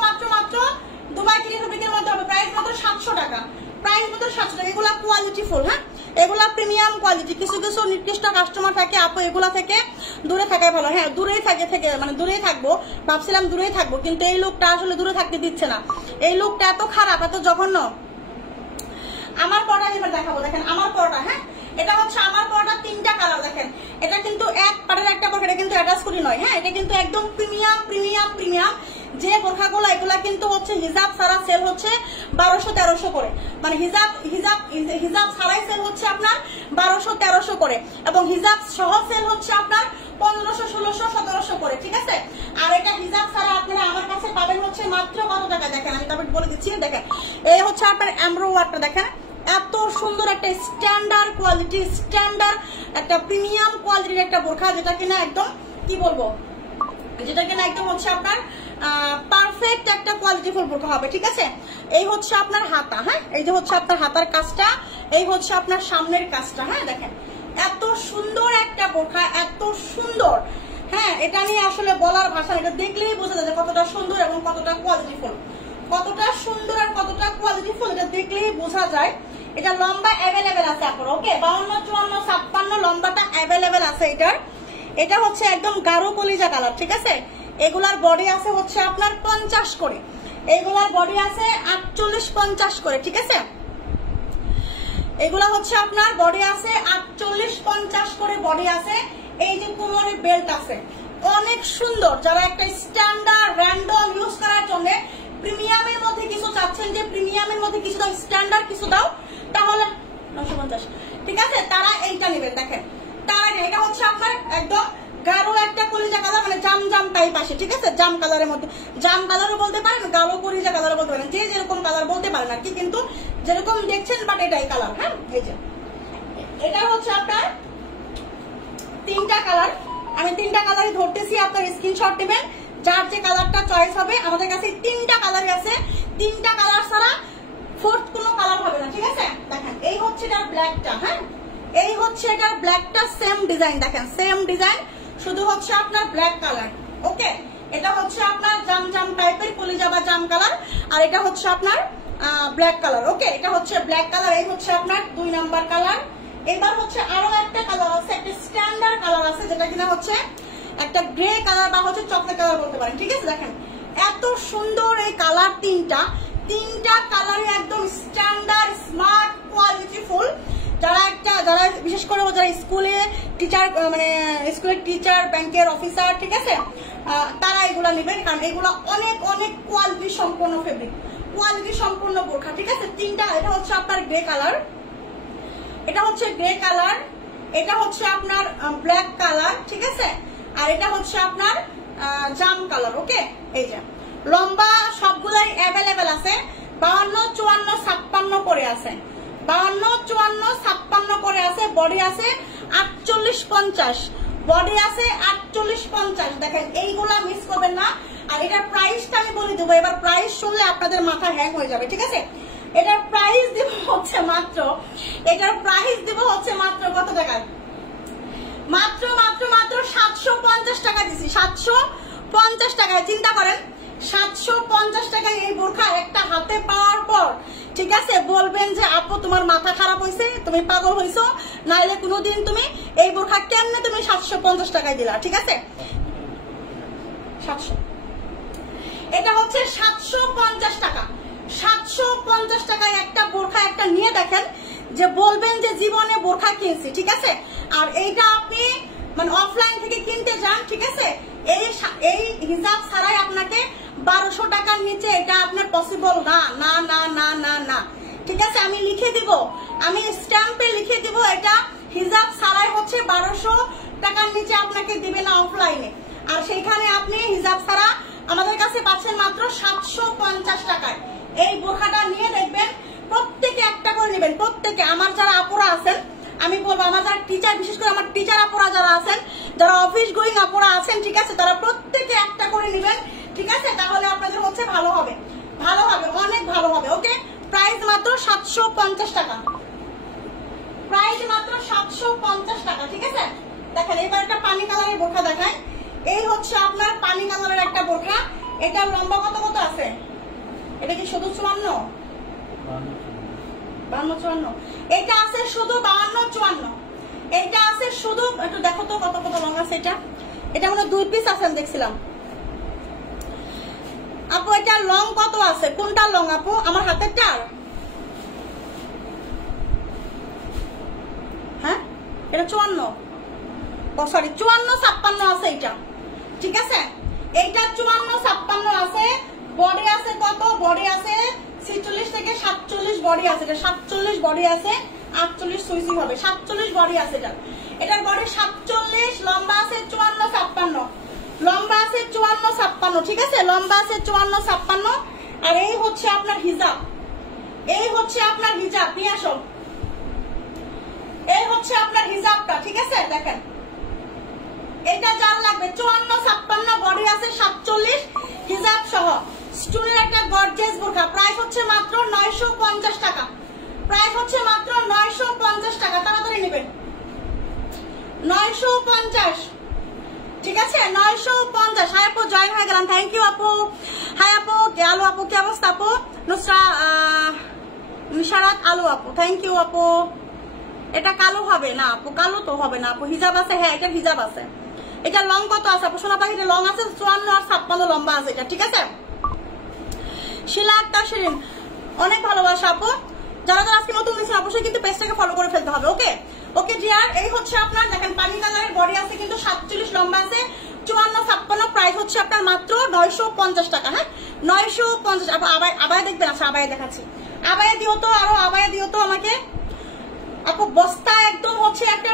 দুবাই চিরি ফেব্রিকের মধ্যে হবে, প্রাইস মাত্র 700 টাকা, প্রাইস মাত্র 700 টাকা। এগুলা কোয়ালিটি ফুল, হ্যাঁ, এগুলা প্রিমিয়াম কোয়ালিটি, কিছু কিছু নির্দিষ্ট কাস্টমার থাকে আপু এগুলা থেকে দূরে থাকাই ভালো, হ্যাঁ, দূরেই থেকে মানে দূরেই থাকবো, ভাবছিলাম দূরেই থাকবো, কিন্তু এই লোকটা আসলে দূরে থাকতে দিচ্ছে না, এই লোকটা এত খারাপ, এত জঘন্য। আমার পরটা এবার দেখাবো, দেখেন আমার পরটা, হ্যাঁ, এটা হচ্ছে আমার পরটা, 3টা কালার, দেখেন এটা কিন্তু এক পাড়ের একটা বোরখা, এটা কিন্তু অ্যাটাচ করি নয়, হ্যাঁ, এটা কিন্তু একদম প্রিমিয়াম প্রিমিয়াম প্রিমিয়াম। যে বোরখাগুলো এগুলা কিন্তু হচ্ছে হিজাব ছাড়া সেল হচ্ছে 1200-1300 করে, মানে হিজাব ছাড়াই সেল হচ্ছে আপনার 1200-1300 করে, এবং হিজাব সহ সেল হচ্ছে আপনার 1500-1600-1700 করে, ঠিক আছে। আর এটা হিজাব ছাড়া আপনারা আমার কাছে পাবেন হচ্ছে মাত্র কত টাকা, দেখেন আমি তারপর বলে দিচ্ছি, দেখেন এই হচ্ছে আপনার এমব্রয়ডারিটা, দেখেন এত সুন্দর একটা স্ট্যান্ডার্ড কোয়ালিটি, স্ট্যান্ডার্ড একটা প্রিমিয়াম কোয়ালিটির একটা বোরখা, যেটা কিনা একদম কি বলবো, যেটা কিনা একদম হচ্ছে আপনার পারফেক্ট একটা কোয়ালিটি ফুল বোরখা হবে, ঠিক আছে। এই হচ্ছে আপনার হাতা, হ্যাঁ, এই যে হচ্ছে আপনার হাতার কাজটা, এই হচ্ছে আপনার সামনের কাজটা, হ্যাঁ, দেখেন এত সুন্দর একটা বোরখা, এত সুন্দর, হ্যাঁ, এটা নিয়ে আসলে বলার ভাষা, এটা দেখলেই বোঝা যায় কতটা সুন্দর এবং কতটা কোয়ালিটি ফুল, কতটা সুন্দর আর কতটা কোয়ালিটি ফুল, এটা দেখলেই বোঝা যায়। এটা লম্বা অ্যাভেলেবেল আছে আপনার, ওকে, 52, 54, 56 লম্বাটা অ্যাভেলেবেল আছে এটার। এটা হচ্ছে একদম গাঢ় কলিজা কালার, ঠিক আছে। এগুলার বডি আছে হচ্ছে আপনার 50 করে, এগুলার বডি আছে 48-50 করে, ঠিক আছে। এগুলা হচ্ছে আপনার বডি আছে 48-50 করে বডি আছে। এই যে কোমরের বেল্ট আছে, অনেক সুন্দর। যারা একটা স্ট্যান্ডার্ড র্যান্ডম ইউজ করার জন্য প্রিমিয়ামের মধ্যে কিছু চাচ্ছেন, যে প্রিমিয়ামের মধ্যে কিছু দাও, স্ট্যান্ডার্ড কিছু দাও, তাহলে 950, ঠিক আছে, তারা এইটা নেবেন। দেখেন তারা এটা হচ্ছে আপনার একদম গাঢ় একটা কলিজা কালার, মানে জাম জাম টাইপ আসে, ঠিক আছে, জাম কালারের মধ্যে, জাম কালারও বলতে পারেন, গাঢ় কলিজা কালারও বলতে পারেন, যে যেরকম কালার বলতে পারেন আর কি, কিন্তু যেরকম দেখছেন বাট এটাই কালার, হ্যাঁ। এই যে এটা হচ্ছে আপনার 3টা কালার, আমি 3টা কালারই ধরতেছি, আপনার স্ক্রিনশট নেবেন, যার যে কালারটা চয়েস হবে। আমাদের কাছে 3টা কালারই আছে, 3টা কালার ছাড়া 4th কোনো কালার হবে না, ঠিক আছে। দেখেন এই হচ্ছে এটার ব্ল্যাকটা, হ্যাঁ, এই হচ্ছে এটার ব্ল্যাকটা, সেম ডিজাইন, দেখেন সেম ডিজাইন, শুধু হচ্ছে আপনার ব্ল্যাক কালার, ওকে। এটা হচ্ছে আপনার জাম জাম টাইপের কলিজা বা জাম কালার, আর এটা হচ্ছে আপনার ব্ল্যাক কালার, ওকে। এটা হচ্ছে ব্ল্যাক কালার, এই হচ্ছে আপনার 2 নাম্বার কালার, এবার হচ্ছে আরো একটা কালার আছে, একটা স্ট্যান্ডার্ড কালার আছে যেটা কিনা হচ্ছে একটা গ্রে কালার বা হচ্ছে চকলেট কালার বলতে পারেন। ঠিক আছে, দেখেন এত সুন্দর এই কালার, তিনটা কালারই একদম স্ট্যান্ডার্ড, স্মার্ট, কোয়ালিটিফুল। যারা বিশেষ করে যারা স্কুলে টিচার, মানে স্কুলের টিচার, ব্যাংকের অফিসার, ঠিক আছে, তারা এগুলা নেবেন, কারণ এগুলা অনেক অনেক কোয়ালিটি সম্পন্ন ফেব্রিক, কোয়ালিটি সম্পন্ন বোরখা। ঠিক আছে, তিনটা, এটা হচ্ছে আপনার গ্রে কালার, এটা হচ্ছে গ্রে কালার, এটা হচ্ছে আপনার ব্ল্যাক কালার, ঠিক আছে, আর এটা হচ্ছে আপনার জাম কালার। ওকে, এই যে লম্বা সবগুলাই অ্যাভেলেবেল আছে, 52, 54, 56 করে আছে, 52, 54, 56 করে আছে। বডি আছে 48, 50, বডি আছে 48, 50। দেখেন এইগুলা মিস করবেন না। আর এটার প্রাইসটা আমি বলে দেবো, এবার প্রাইস শুনলে আপনাদের মাথা হ্যাং হয়ে যাবে। ঠিক আছে, এটার প্রাইস দিব হচ্ছে মাত্র, কত টাকায়? মাত্র 750 টাকা দিছি, 750 টাকায়। চিন্তা করেন, 750 টাকায় এই বোরখা একটা হাতে পাওয়ার পর, ঠিক আছে, বলবেন যে আপু তোমার মাথা খারাপ হয়েছে, তুমি পাগল হয়েছো, নাইলে কোনোদিন তুমি এই বোরখা কেমনে তুমি 750 টাকায় দিলা। ঠিক আছে, 700, এটা হচ্ছে 750 টাকা। 750 টাকায় একটা বোরখা একটা নিয়ে দেখেন, যে বলবেন যে জীবনে বোরখা কিনছি। ঠিক আছে, আর এইটা আপনি মানে অফলাইন থেকে কিনতে যান, ঠিক আছে, এই হিসাব ছাড়াই আপনাকে 1200 টাকার নিচে এটা আপনার পসিবল না, না না না না না। ঠিক আছে, আমি লিখে দিব, আমি স্ট্যাম্পে লিখে দিব, এটা হিসাব ছাড়াই হচ্ছে 1200 টাকার নিচে আপনাকে দিবে না অফলাইনে। আর সেখানে আপনি হিসাব ছাড়া আমাদের কাছে পাচ্ছেন মাত্র 750 টাকায়। এই বোরখাটা নিয়ে দেখবেন, প্রত্যেকে একটা করে নেবেন, প্রত্যেকে। আমার যারা আপুরা আছেন, আমি বলবো আমার যারা টিচার, বিশেষ করে আমার টিচার আপুরা যারা আছেন, যারা অফিস গোয়িং আপুরা আছেন, ঠিক আছে, তারা প্রত্যেকে একটা করে নেবেন। ঠিক আছে, তাহলে আপনাদের হচ্ছে ভালো হবে, অনেক ভালো হবে। ওকে, প্রাইস মাত্র 750 টাকা, প্রাইস মাত্র 750 টাকা। ঠিক আছে, দেখেন এবার একটা পানি কালারের বোরখা দেখায়। এই হচ্ছে আপনার পানি কালারের একটা বোরখা। এটা লম্বা কত আছে? এটা কি শুধু 54? 52, 54। এটা আছে শুধু 52, 54। এটা আছে শুধু, একটু দেখো তো কত লং আছে এটা মনে 2 পিস আছে দেখছিলাম। আপু এটা লং কত আছে? কোনটা লং আপু? আমার হাতেরটা? হ্যাঁ, এটা 54, ও সরি 54, 56 আছে এটা। ঠিক আছে, এইটা 54, 56 আছে। বডি আছে কত? বডি আছে 46 থেকে 47 বডি আছে, এটা 47 বডি আছে, 48 সুইসি হবে, 47 বডি আছে এটা। এটার বডি 47, লম্বা আছে 54, 56, লম্বা আছে 54, 56। ঠিক আছে, লম্বা আছে 54, 56। আর এই হচ্ছে আপনার হিজাব, নিয়ে আসো, এই হচ্ছে আপনার হিজাবটা। ঠিক আছে, দেখেন এটা যার লাগবে 54, 56, বডি আছে 47, হিজাব সহ স্টুলের একটা গর্জিয়াস বোরখা। প্রাইস হচ্ছে মাত্র 950 টাকা, প্রাইস হচ্ছে মাত্র 950 টাকা। তাড়াতাড়ি নেবেন, 950। ঠিক আছে, 950। হাই আপু, জয়েন হয়ে গেলাম, থ্যাংক ইউ আপু। হাই আপু, আলু আপু, কি অবস্থা আপু? নিশারাত আলু আপু, থ্যাংক ইউ আপু। এটা কালো হবে না আপু? কালো তো হবে না আপু, হিজাব আছে। হ্যাঁ, এটা হিজাব আছে। এটা লং কত আছে আপু? সোনা পাখি লং আছে 54 আর 56 লম্বা আছে এটা। ঠিক আছে, শিলা আক্তার শিরিন, অনেক ভালোবাসা আপু। যারা আজকে নতুন নিয়েছেন অবশ্যই কিন্তু পেজটাকে ফলো করে ফেলতে হবে। ওকে ওকে ডিয়ার, এই হচ্ছে আপনার দেখেন পানি কালারের বডি আছে কিন্তু 47, লম্বা আছে 54, 56। প্রাইস হচ্ছে আপনার মাত্র 950 টাকা। হ্যাঁ, 950। আবায়া দেখবেন? আচ্ছা, আবায়া দেখাচ্ছি। আবায়া দিও তো, আরো আবায়া দিও তো আমাকে আপু। বস্তা একদম হচ্ছে একটা,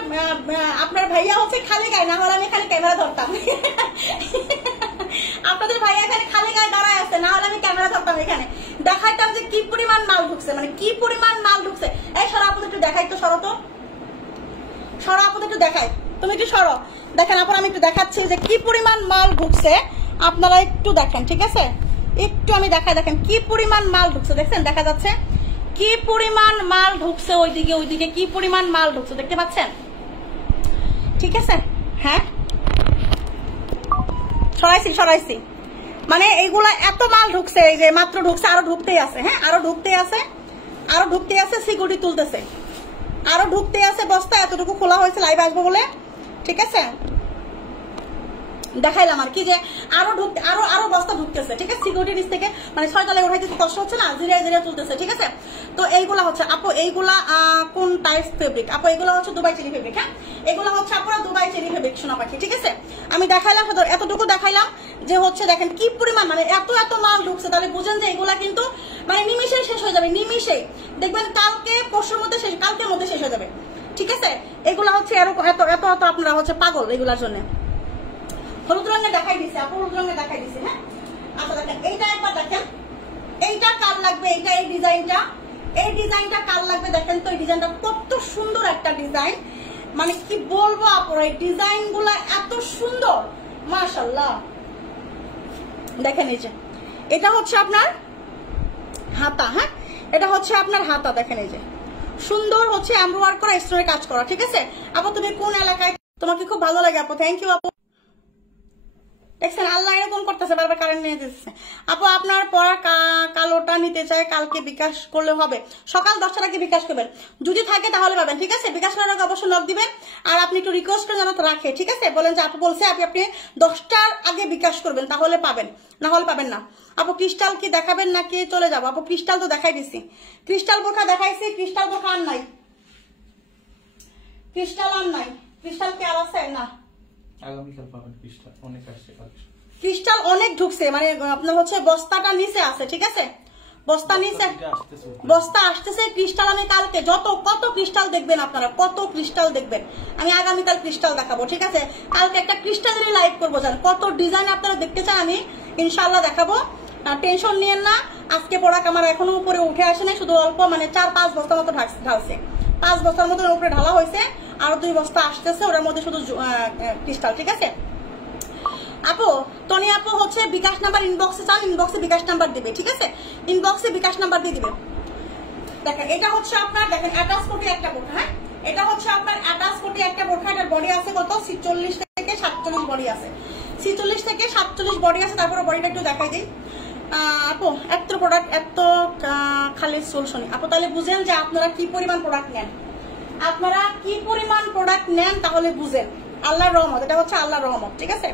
আপনার ভাইয়া হচ্ছে খালি গায়ে, না হলে আমি খালি ক্যামেরা ধরতাম। আপনাদের ভাইয়া এখানে খালি গায়ে দাঁড়ায় আছে, না হলে আমি ক্যামেরা ধরতাম, এখানে দেখাইতাম যে কি পরিমাণ মাল ঢুকছে, মানে কি পরিমাণ মাল ঢুকছে। এই সরো আপু, একটু দেখাই তো, সরো তো, সরো আপু, একটু দেখাই, তুমি একটু সরো। দেখেন আপু, আমি একটু দেখাচ্ছি যে কি পরিমাণ মাল ঢুকছে, আপনারা একটু দেখেন। ঠিক আছে, একটু আমি দেখাই, দেখেন কি পরিমাণ মাল ঢুকছে, দেখছেন? দেখা যাচ্ছে কি পরিমাণ মাল ঢুকছে, ওইদিকে কি পরিমাণ মাল ঢুকছে, দেখতে পাচ্ছেন? ঠিক আছে, হ্যাঁ, সরাইছি। মানে এইগুলা এত মাল ঢুকছে, এই যে মাত্র ঢুকছে, আরো ঢুকতেই আছে। হ্যাঁ, আরো ঢুকতেই আছে, সিকিউরিটি তুলতেছে। আরো ঢুকতে আছে বস্তা, এতটুকু খোলা হয়েছে লাইভে আসবো বলে, ঠিক আছে দেখাইলাম আর কি যে আরো ঢুকতে আরো বস্তা ঢুকতেছে, ঠিক আছে সিকিউরিটি থেকে মানে 6 তলায় উঠাইতে কষ্ট হচ্ছে না, ধীরে ধীরে চলতেছে, ঠিক আছে। তো এইগুলা হচ্ছে আপু, এইগুলা কোন টাইপ ফেব্রিক আপু? এগুলো হচ্ছে দুবাই চেরি ফেব্রিক। হ্যাঁ এগুলো হচ্ছে আপনারা দুবাই চেরি ফেব্রিক সোনা পাখি, ঠিক আছে। আমি দেখাইলাম এতটুকু দেখাইলাম যে হচ্ছে দেখেন কি পরিমাণ মানে এত মাল ঢুকছে, তাহলে বুঝেন যে এগুলা কিন্তু মানে নিমিশেই শেষ হয়ে যাবে, নিমিশেই দেখবেন কালকে পরশুর মধ্যে শেষ, কালকের মধ্যে শেষ হয়ে যাবে, ঠিক আছে। এগুলা হচ্ছে এরকম এত আপনারা হচ্ছে পাগল এগুলার জন্য। হলুদ রঙে দেখাই দিছে আপু, হলুদ রঙে দেখাই দিছে। হ্যাঁ আচ্ছা দেখেন এইটা একবার দেখেন, এইটা কার লাগবে, এইটা এই ডিজাইনটা কার লাগবে দেখেন তো। এই ডিজাইনটা কত সুন্দর একটা ডিজাইন, মানে কি বলবো আপু, এই ডিজাইন গুলা এত সুন্দর মাশাআল্লাহ। দেখেন এই যে এটা হচ্ছে আপনার হাতা, হ্যাঁ এটা হচ্ছে আপনার হাতা, দেখেন এই যে সুন্দর হচ্ছে এমব্রয়ডারি করা স্টোনের কাজ করা, ঠিক আছে। আপু তুমি কোন এলাকায়, তোমাকে খুব ভালো লাগে আপু, থ্যাংক ইউ আপু। দেখছেন আল্লাহ এরকম করতেছে, বারবার কারেন্ট নিয়ে দিতেছে। আপু আপনার পড়া কালোটা নিতে চাই, কালকে বিকাশ করলে হবে, সকাল 10টার আগে বিকাশ করবেন, যদি থাকে তাহলে পাবেন, ঠিক আছে। বিকাশ করার আগে অবশ্যই নক দিবেন, আর আপনি একটু রিকোয়েস্ট করে যেন রাখে, ঠিক আছে। বলেন যে আপু বলছে আপনি 10টার আগে বিকাশ করবেন, তাহলে পাবেন, না হলে পাবেন না। আপু ক্রিস্টাল কি দেখাবেন নাকি চলে যাবো? আপু ক্রিস্টাল তো দেখাই দিছি, ক্রিস্টাল বোরখা দেখাইছি, ক্রিস্টাল বোরখা আর নাই, ক্রিস্টাল আর নাই। ক্রিস্টাল কি আর আছে? না, আগামীকাল পাবেন ক্রিস্টাল, অনেক আসছে কালেকশন। ক্রিস্টাল অনেক ঢুকছে, মানে আপনার হচ্ছে বস্তাটা নিচে আছে, ঠিক আছে, বস্তা নিচে বস্তা আসতেছে। ক্রিস্টাল আমি কালকে কত ক্রিস্টাল দেখবেন আপনারা, কত ক্রিস্টাল দেখবেন, আমি আগামীকাল ক্রিস্টাল দেখাবো, ঠিক আছে। কালকে একটা ক্রিস্টালের লাইভ করবো, জান কত ডিজাইন আপনারা দেখতে চান আমি ইনশাআল্লাহ দেখাবো, টেনশন নিয়েন না। আজকে প্রোডাক্ট আমার এখনো উপরে উঠে আসে নাই, শুধু অল্প মানে 4-5 বস্তার মতো ঢালছে, 5 বস্তার মতো উপরে ঢালা হয়েছে, আর 2 বস্তা আসতেছে, ওটার মধ্যে শুধু ক্রিস্টাল, ঠিক আছে। আপু টনি আপু হচ্ছে বিকাশ নাম্বার ইনবক্সে চান, ইনবক্সে বিকাশ নাম্বার দিবে, ঠিক আছে, ইনবক্সে বিকাশ নাম্বার দিয়ে দিবে। দেখেন এটা হচ্ছে আপনার দেখেন অ্যাটাচ কোটি একটা বোরখা, হ্যাঁ এটা হচ্ছে আপনার অ্যাটাচ কোটি একটা বোরখা, এটার বডি আছে কত 46 থেকে 47 বডি আছে, 46 থেকে 47 বডি আছে। তারপরে বডিটা একটু দেখাই দিই আপু, এত প্রোডাক্ট এত খালি সোল শুনি আপু, তাহলে বুঝেন যে আপনারা কি পরিমাণ প্রোডাক্ট নেন, আপনারা কি পরিমাণ প্রোডাক্ট নেন তাহলে বুঝেন। আল্লাহর রহমত, এটা হচ্ছে আল্লাহর রহমত, ঠিক আছে,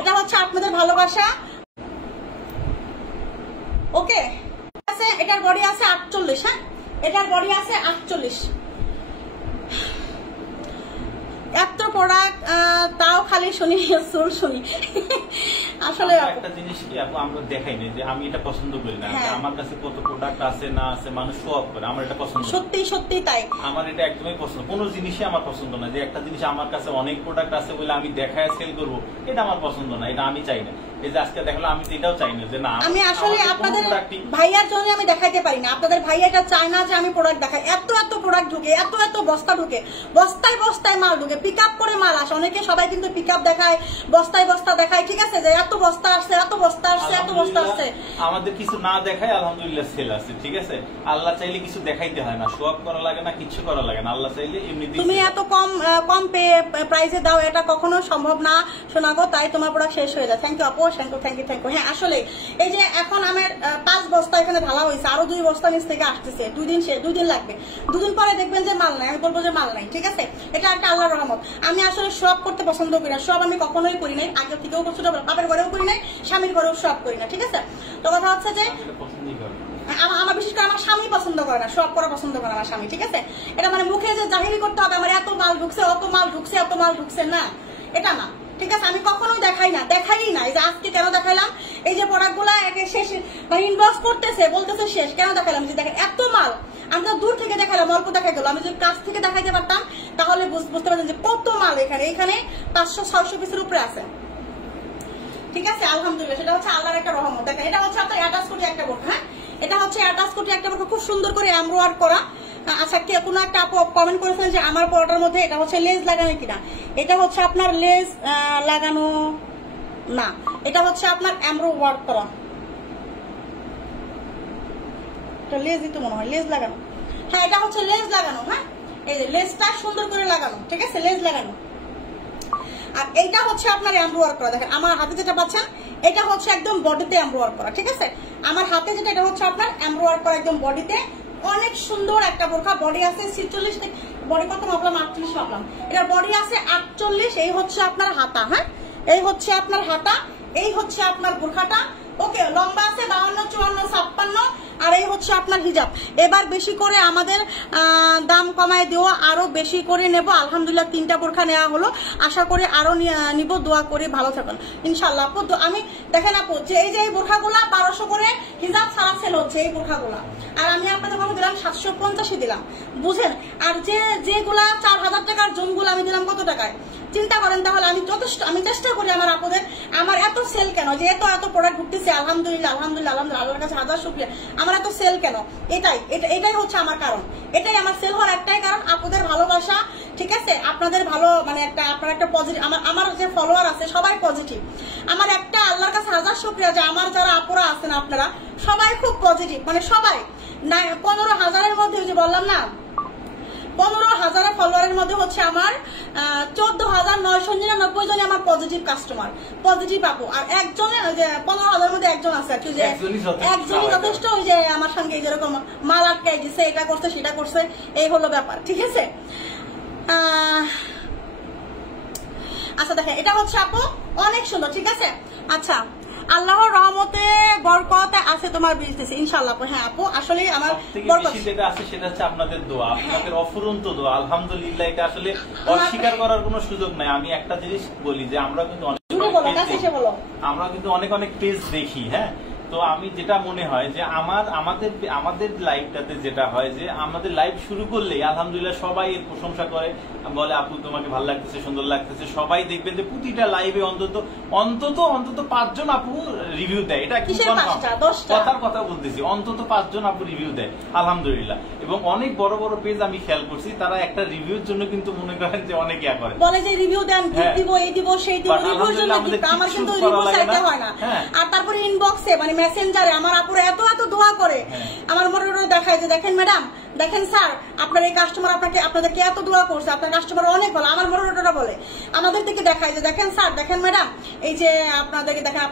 এটা হচ্ছে আপনাদের ভালোবাসা, ওকে আছে। এটার বডি আছে 48, হ্যাঁ এটার বডি আছে 48, এত প্রোডাক্ট তাও খালি শুনি সোল শুনি। আসলে একটা জিনিস কি আপু আমরা দেখাই না যে আমি এটা পছন্দ করি না, আমার কাছে কত প্রোডাক্ট আছে না আছে মানুষ শো অফ করে, আমার এটা পছন্দ, সত্যি তাই, আমার এটা একদমই পছন্দ। কোনো জিনিসই আমার পছন্দ না যে একটা জিনিস আমার কাছে অনেক প্রোডাক্ট আছে বলে আমি দেখায় সেল করব, এটা আমার পছন্দ না, এটা আমি চাই না। এই যে আজকে দেখলাম আমি এটাও চাই না যে না, আমি আসলে আপনাদের ভাইয়ার জন্য আমি দেখাইতে পারি না, আপনাদের ভাইয়া এটা চায় না যে আমি প্রোডাক্ট দেখাই। এত প্রোডাক্ট ঢুকে, এত বস্তা ঢুকে, বস্তায় মাল ঢুকে, পিক আপ করে মাল আসে, অনেকে সবাই কিন্তু পিক আপ দেখায়, বস্তা দেখায়, ঠিক আছে, যে এত বস্তা আসছে, এত বস্তা আসছে। আমাদের কিছু না দেখায় আলহামদুলিল্লাহ সেল আছে, ঠিক আছে। আল্লাহ চাইলে কিছু দেখাইতে হয় না, শো অফ করা লাগে না, কিছু করা লাগে না, আল্লাহ চাইলে এমনিতেই। তুমি এত কম প্রাইসে দাও, এটা কখনো সম্ভব না শোনাগো, তাই তোমার প্রোডাক্ট শেষ হয়ে যায়। থ্যাংক ইউ আপু, থ্যাংক ইউ। হ্যাঁ আসলে এই যে এখন আমার 5 বস্তা এখানে ঢালা হয়েছে, আরো 2 বস্তা নিচ থেকে আসতেছে, 2 দিন লাগবে, 2 দিন পরে দেখবেন যে মাল নাই, আমি বলবো যে মাল নাই, ঠিক আছে। এটা একটা আল্লাহর রহমত। আমি আসলে শো অফ করতে পছন্দ করি না, শো অফ আমি কখনোই করি নাই, আগে থেকেও করছি, বাপের ঘরেও করি নাই, স্বামীর ঘরেও শো অফ করি না, ঠিক আছে। তো কথা হচ্ছে যে আমার বিশেষ করে আমার স্বামী পছন্দ করে না, শো অফ করা পছন্দ করে আমার স্বামী, ঠিক আছে। এটা মানে মুখে যে জাহিরি করতে হবে আমার এত মাল ঢুকছে, অত মাল ঢুকছে, না এটা না, ঠিক আছে। আমি কখনোই দেখাই না। এই যে আজকে কেন দেখাইলাম, এই যে প্রোডাক্ট গুলা শেষ মানে ইনবক্স করতেছে বলতেছে শেষ, কেন দেখাইলাম যে দেখেন এত মাল, আমি তো দূর থেকে দেখাইলাম, অল্প দেখাই গেল, আমি যদি কাছ থেকে দেখাইতে পারতাম তাহলে বুঝতে পারতেন যে কত মাল এখানে 500-600 পিসের উপরে আছে, ঠিক আছে। আলহামদুলিল্লাহ, সেটা হচ্ছে আল্লাহর একটা রহমত। দেখেন এটা হচ্ছে আপনার অ্যাটাচ কোটি একটা বোরখা, হ্যাঁ এটা হচ্ছে অ্যাটাচ কোটি একটা বোরখা, খুব সুন্দর করে এমব্রয়ডারি করা। আচ্ছা কে কোনো একটা আপু কমেন্ট করেছেন যে আমার পরোটার মধ্যে এটা হচ্ছে লেস লাগানো কিনা, এটা হচ্ছে আপনার লেস লাগানো না, এটা হচ্ছে আপনার এমব্রয়ডারি করা, এটা লেসই তো মনে হয়, লেস লাগানো, হ্যাঁ এটা হচ্ছে লেস লাগানো, হ্যাঁ এই যে লেসটা সুন্দর করে লাগানো, ঠিক আছে, লেস লাগানো। আর এইটা হচ্ছে আপনার এমব্রয়ডারি করা, দেখেন আমার হাতে যেটা পাচ্ছেন এটা হচ্ছে একদম বডিতে এমব্রয়ডারি করা, ঠিক আছে। আমার হাতে যেটা এটা হচ্ছে আপনার এমব্রয়ডারি করা একদম বডিতে, অনেক সুন্দর একটা বোরখা, বডি আছে বডি কত মাপলাম? 48 মাপলাম। এটার বডি আছে 48। এই হচ্ছে আপনার হাতা, হ্যাঁ, এই হচ্ছে আপনার হাতা, এই হচ্ছে আপনার বোরখাটা। ওকে, লম্বা আছে 52, 54, 56, আর এই হচ্ছে আপনার হিজাব। এবার বেশি করে আমাদের দাম কমায় দেওয়া, আরো বেশি করে নেব। আলহামদুলিল্লাহ 3টা বোরখা নেওয়া হলো, আশা করি আরো নিব। দোয়া করে ভালো থাকুন ইনশাল্লাহ আপু। আমি দেখেন আপু, যে এই যে এই বোরখাগুলা 1200 করে হিজাব ছাড়া সেল হচ্ছে এই বোরখাগুলা, আর আমি আপনাদের ভাবে দিলাম 750 দিলাম, বুঝেন। আর যেগুলা 4000 টাকার জোনগুলো আমি দিলাম কত টাকায়? চিন্তা করেন। তাহলে আমি চেষ্টা করি আমার আপুদের, আমার এত সেল কেন, যে এত প্রোডাক্ট ঢুকতেছে, আলহামদুলিল্লাহ আলহামদুলিল্লাহ আলহামদুলিল্লাহ, আল্লাহর কাছে হাজার শুকরিয়া। আমার এত সেল কেন? এটাই হচ্ছে আমার কারণ, এটাই আমার সেল হওয়ার একটাই কারণ, আপুদের ভালোবাসা। ঠিক আছে, আপনাদের ভালো মানে আপনার একটা পজিটিভ, আমার যে ফলোয়ার আছে সবাই পজিটিভ। আমার একটা আল্লাহর কাছে হাজার শুকরিয়া যে আমার যারা আপুরা আছেন আপনারা সবাই খুব পজিটিভ, মানে সবাই 15,000-এর মধ্যে যে বললাম না, 15,000 ফলোয়ারের মধ্যে হচ্ছে আমার 14,999 জনই আমার পজিটিভ কাস্টমার, পজিটিভ আপু। আর একজনে, ওই যে 15,000-এর মধ্যে একজন আছে, একজনই যথেষ্ট। ওই যে আমার সঙ্গে যেরকম মাল আটকাই দিচ্ছে, এটা করছে সেটা করছে, এই হলো ব্যাপার। ঠিক আছে, আচ্ছা দেখেন এটা হচ্ছে আপু অনেক সুন্দর। ঠিক আছে, আচ্ছা আল্লাহর রহমতে বরকত আছে তোমার বিজনেসে ইনশাআল্লাহ। হ্যাঁ আপু, আসলে আমার বরকত যেটা আছে সেটা হচ্ছে আপনাদের দোয়া, আপনাদের অফুরন্ত দোয়া। আলহামদুলিল্লাহ, এটা আসলে অস্বীকার করার কোনো সুযোগ নাই। আমি একটা জিনিস বলি যে আমরা কিন্তু অনেক অনেক পেজ দেখি, হ্যাঁ। তো আমি যেটা মনে হয় যে আমাদের লাইভটাতে যেটা হয় যে আমাদের লাইভ শুরু করলেই আলহামদুলিল্লাহ সবাই এর প্রশংসা করে, বলে আপু তোমাকে ভালো লাগতেছে, সুন্দর লাগতেছে। সবাই দেখবেন যে প্রতিটা লাইভে অন্তত 5 জন আপু রিভিউ দেয়। এটা কি কথার কথা বলতেছি, অন্তত 5 জন আপু রিভিউ দেয় আলহামদুলিল্লাহ। এবং অনেক বড় বড় পেজ আমি খেয়াল করছি, তারা একটা রিভিউর জন্য কিন্তু মনে করেন যে অনেক ইয়া করে, বলে যে রিভিউ দেন, দিব এই দিব সেই দিব, রিভিউর জন্য আমার কিন্তু রিভিউ চাইতে হয় না। আর তারপরে ইনবক্সে মানে মেসেঞ্জারে আমার আপুরা এত দোয়া করে, আমার মনে দেখায় যে দেখেন ম্যাডাম, দেখেন স্যার, আপনার এই কাস্টমার আপনাদেরকে এত দোয়া করছে, আপনার কাস্টমার অনেক ভালো। আমার মনোটা বলে আমাদের থেকে দেখায় যে দেখেন স্যার, দেখেন ম্যাডাম, এই যে আপনাদেরকে দেখেন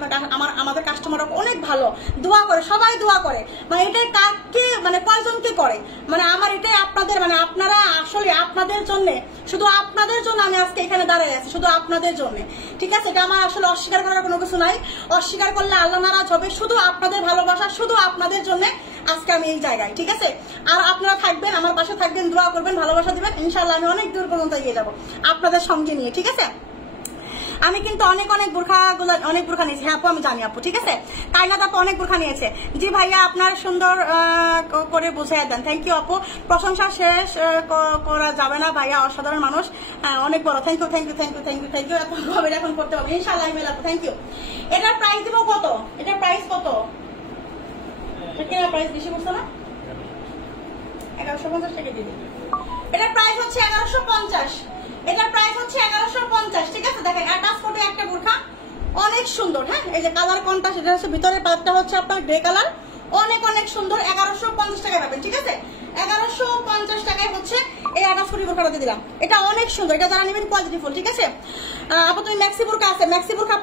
আমাদের কাস্টমার অনেক ভালো, দোয়া করে, সবাই দোয়া করে। মানে এটাই কাকে মানে কয়জনকে করে, মানে আমার এটাই আপনাদের মানে আপনারা আসলে আপনাদের জন্য, শুধু আপনাদের জন্য আমি আজকে এখানে দাঁড়িয়ে আছি, শুধু আপনাদের জন্য। ঠিক আছে, এটা আমার আসলে অস্বীকার করার কোনো কিছু নাই, অস্বীকার করলে আল্লাহ নারাজ হবে। শুধু আপনাদের ভালোবাসা, শুধু আপনাদের জন্য আজকে আমি এই জায়গায়। ঠিক আছে, আর আপনারা থাকবেন, আমার পাশে থাকবেন, দোয়া করবেন, ভালোবাসা দিবেন, ইনশাআল্লাহ আমি অনেক দূর পর্যন্ত এগিয়ে যাবো আপনাদের সঙ্গে নিয়ে। ঠিক আছে, আমি কিন্তু অনেক বোরখা নিয়েছি। হ্যাঁ আপু, আমি জানি আপু। ঠিক আছে, কায়নাত আপু অনেক বোরখা নিয়েছে। জি ভাইয়া, আপনার সুন্দর করে বুঝাই দেন। থ্যাংক ইউ আপু, প্রশংসা শেষ করা যাবে না ভাইয়া, অসাধারণ মানুষ, অনেক বড়। Thank you thank you thank you thank you thank you এখন করতে হবে ইনশাআল্লাহ। আপু থ্যাংক ইউ। এটার প্রাইস দিব কত? এটার প্রাইস কত? প্রাইস বেশি বলছো না? 1150 টাকা দিয়ে দিন। এটার প্রাইস হচ্ছে 1150। এটার প্রাইস হচ্ছে 1150। ঠিক আছে, দেখেন অ্যাটাচ ফটো একটা বোরখা অনেক সুন্দর। হ্যাঁ, এই যে কালার কোনটা সেটা হচ্ছে ভিতরে পাতটা হচ্ছে আপনার গ্রে কালার, অনেক সুন্দর। 1150 টাকা পাবেন। ঠিক আছে, 1150 টাকায় হচ্ছে এই অ্যাটাচ ফটো বোরখাটা দিয়ে দিলাম। এটা অনেক সুন্দর, এটা যারা নেবেন কোয়ালিটি ফুল। ঠিক আছে আপু, তুমি ম্যাক্সি বোরখা আছে, ম্যাক্সি বোরখা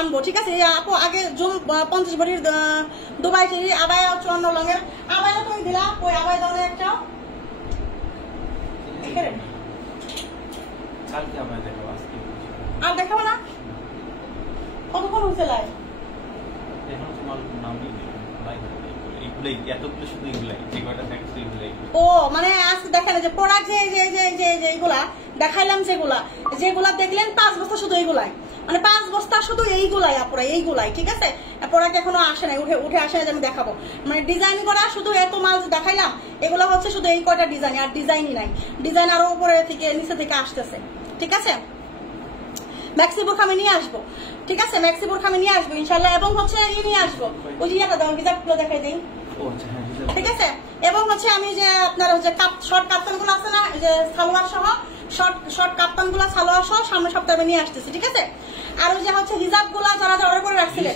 আনবো। ঠিক আছে আপু, আগে জুম 50 ভরির দুবাই চেরি আবায়া 54 লঙের আবায়া তুমি দিলা, ওই আবায়া দাও একটা এখানে আর দেখাবো না। কতক্ষণ হচ্ছে লাইভ? ও মানে আজকে দেখেন যে প্রোডাক্ট যে এইগুলা দেখাইলাম, যেগুলা দেখলেন 5 বস্তা শুধু এইগুলাই, মানে 5 বস্তা শুধু এইগুলাই আপুরা, এইগুলাই। ঠিক আছে, প্রোডাক্ট এখনো আসে নাই, উঠে আসে না যে আমি দেখাবো। মানে ডিজাইন করা শুধু এত মাল দেখাইলাম, এগুলো হচ্ছে শুধু এই কয়টা ডিজাইন, আর ডিজাইনই নাই। ডিজাইন আরো উপরে থেকে নিচে থেকে আসতেছে। ঠিক আছে, ম্যাক্সি বোরখা আমি নিয়ে আসবো। ঠিক আছে, ম্যাক্সি বোরখা আমি নিয়ে আসবো ইনশাআল্লাহ। এবং হচ্ছে নিয়ে আসবো ওই যে ইয়েটা দাও, ডিজাইনগুলো দেখাই দিই। ঠিক আছে, এবং হচ্ছে আমি যে আপনার হচ্ছে শর্ট কাপ্তান গুলো আছে না, যে সালোয়ার সহ শর্ট কাপ্তান গুলো সালোয়ার সহ সামনের সপ্তাহে আমি নিয়ে আসতেছি। ঠিক আছে, আর ওই যে হচ্ছে হিজাব গুলা যারা অর্ডার করে রাখছিলেন,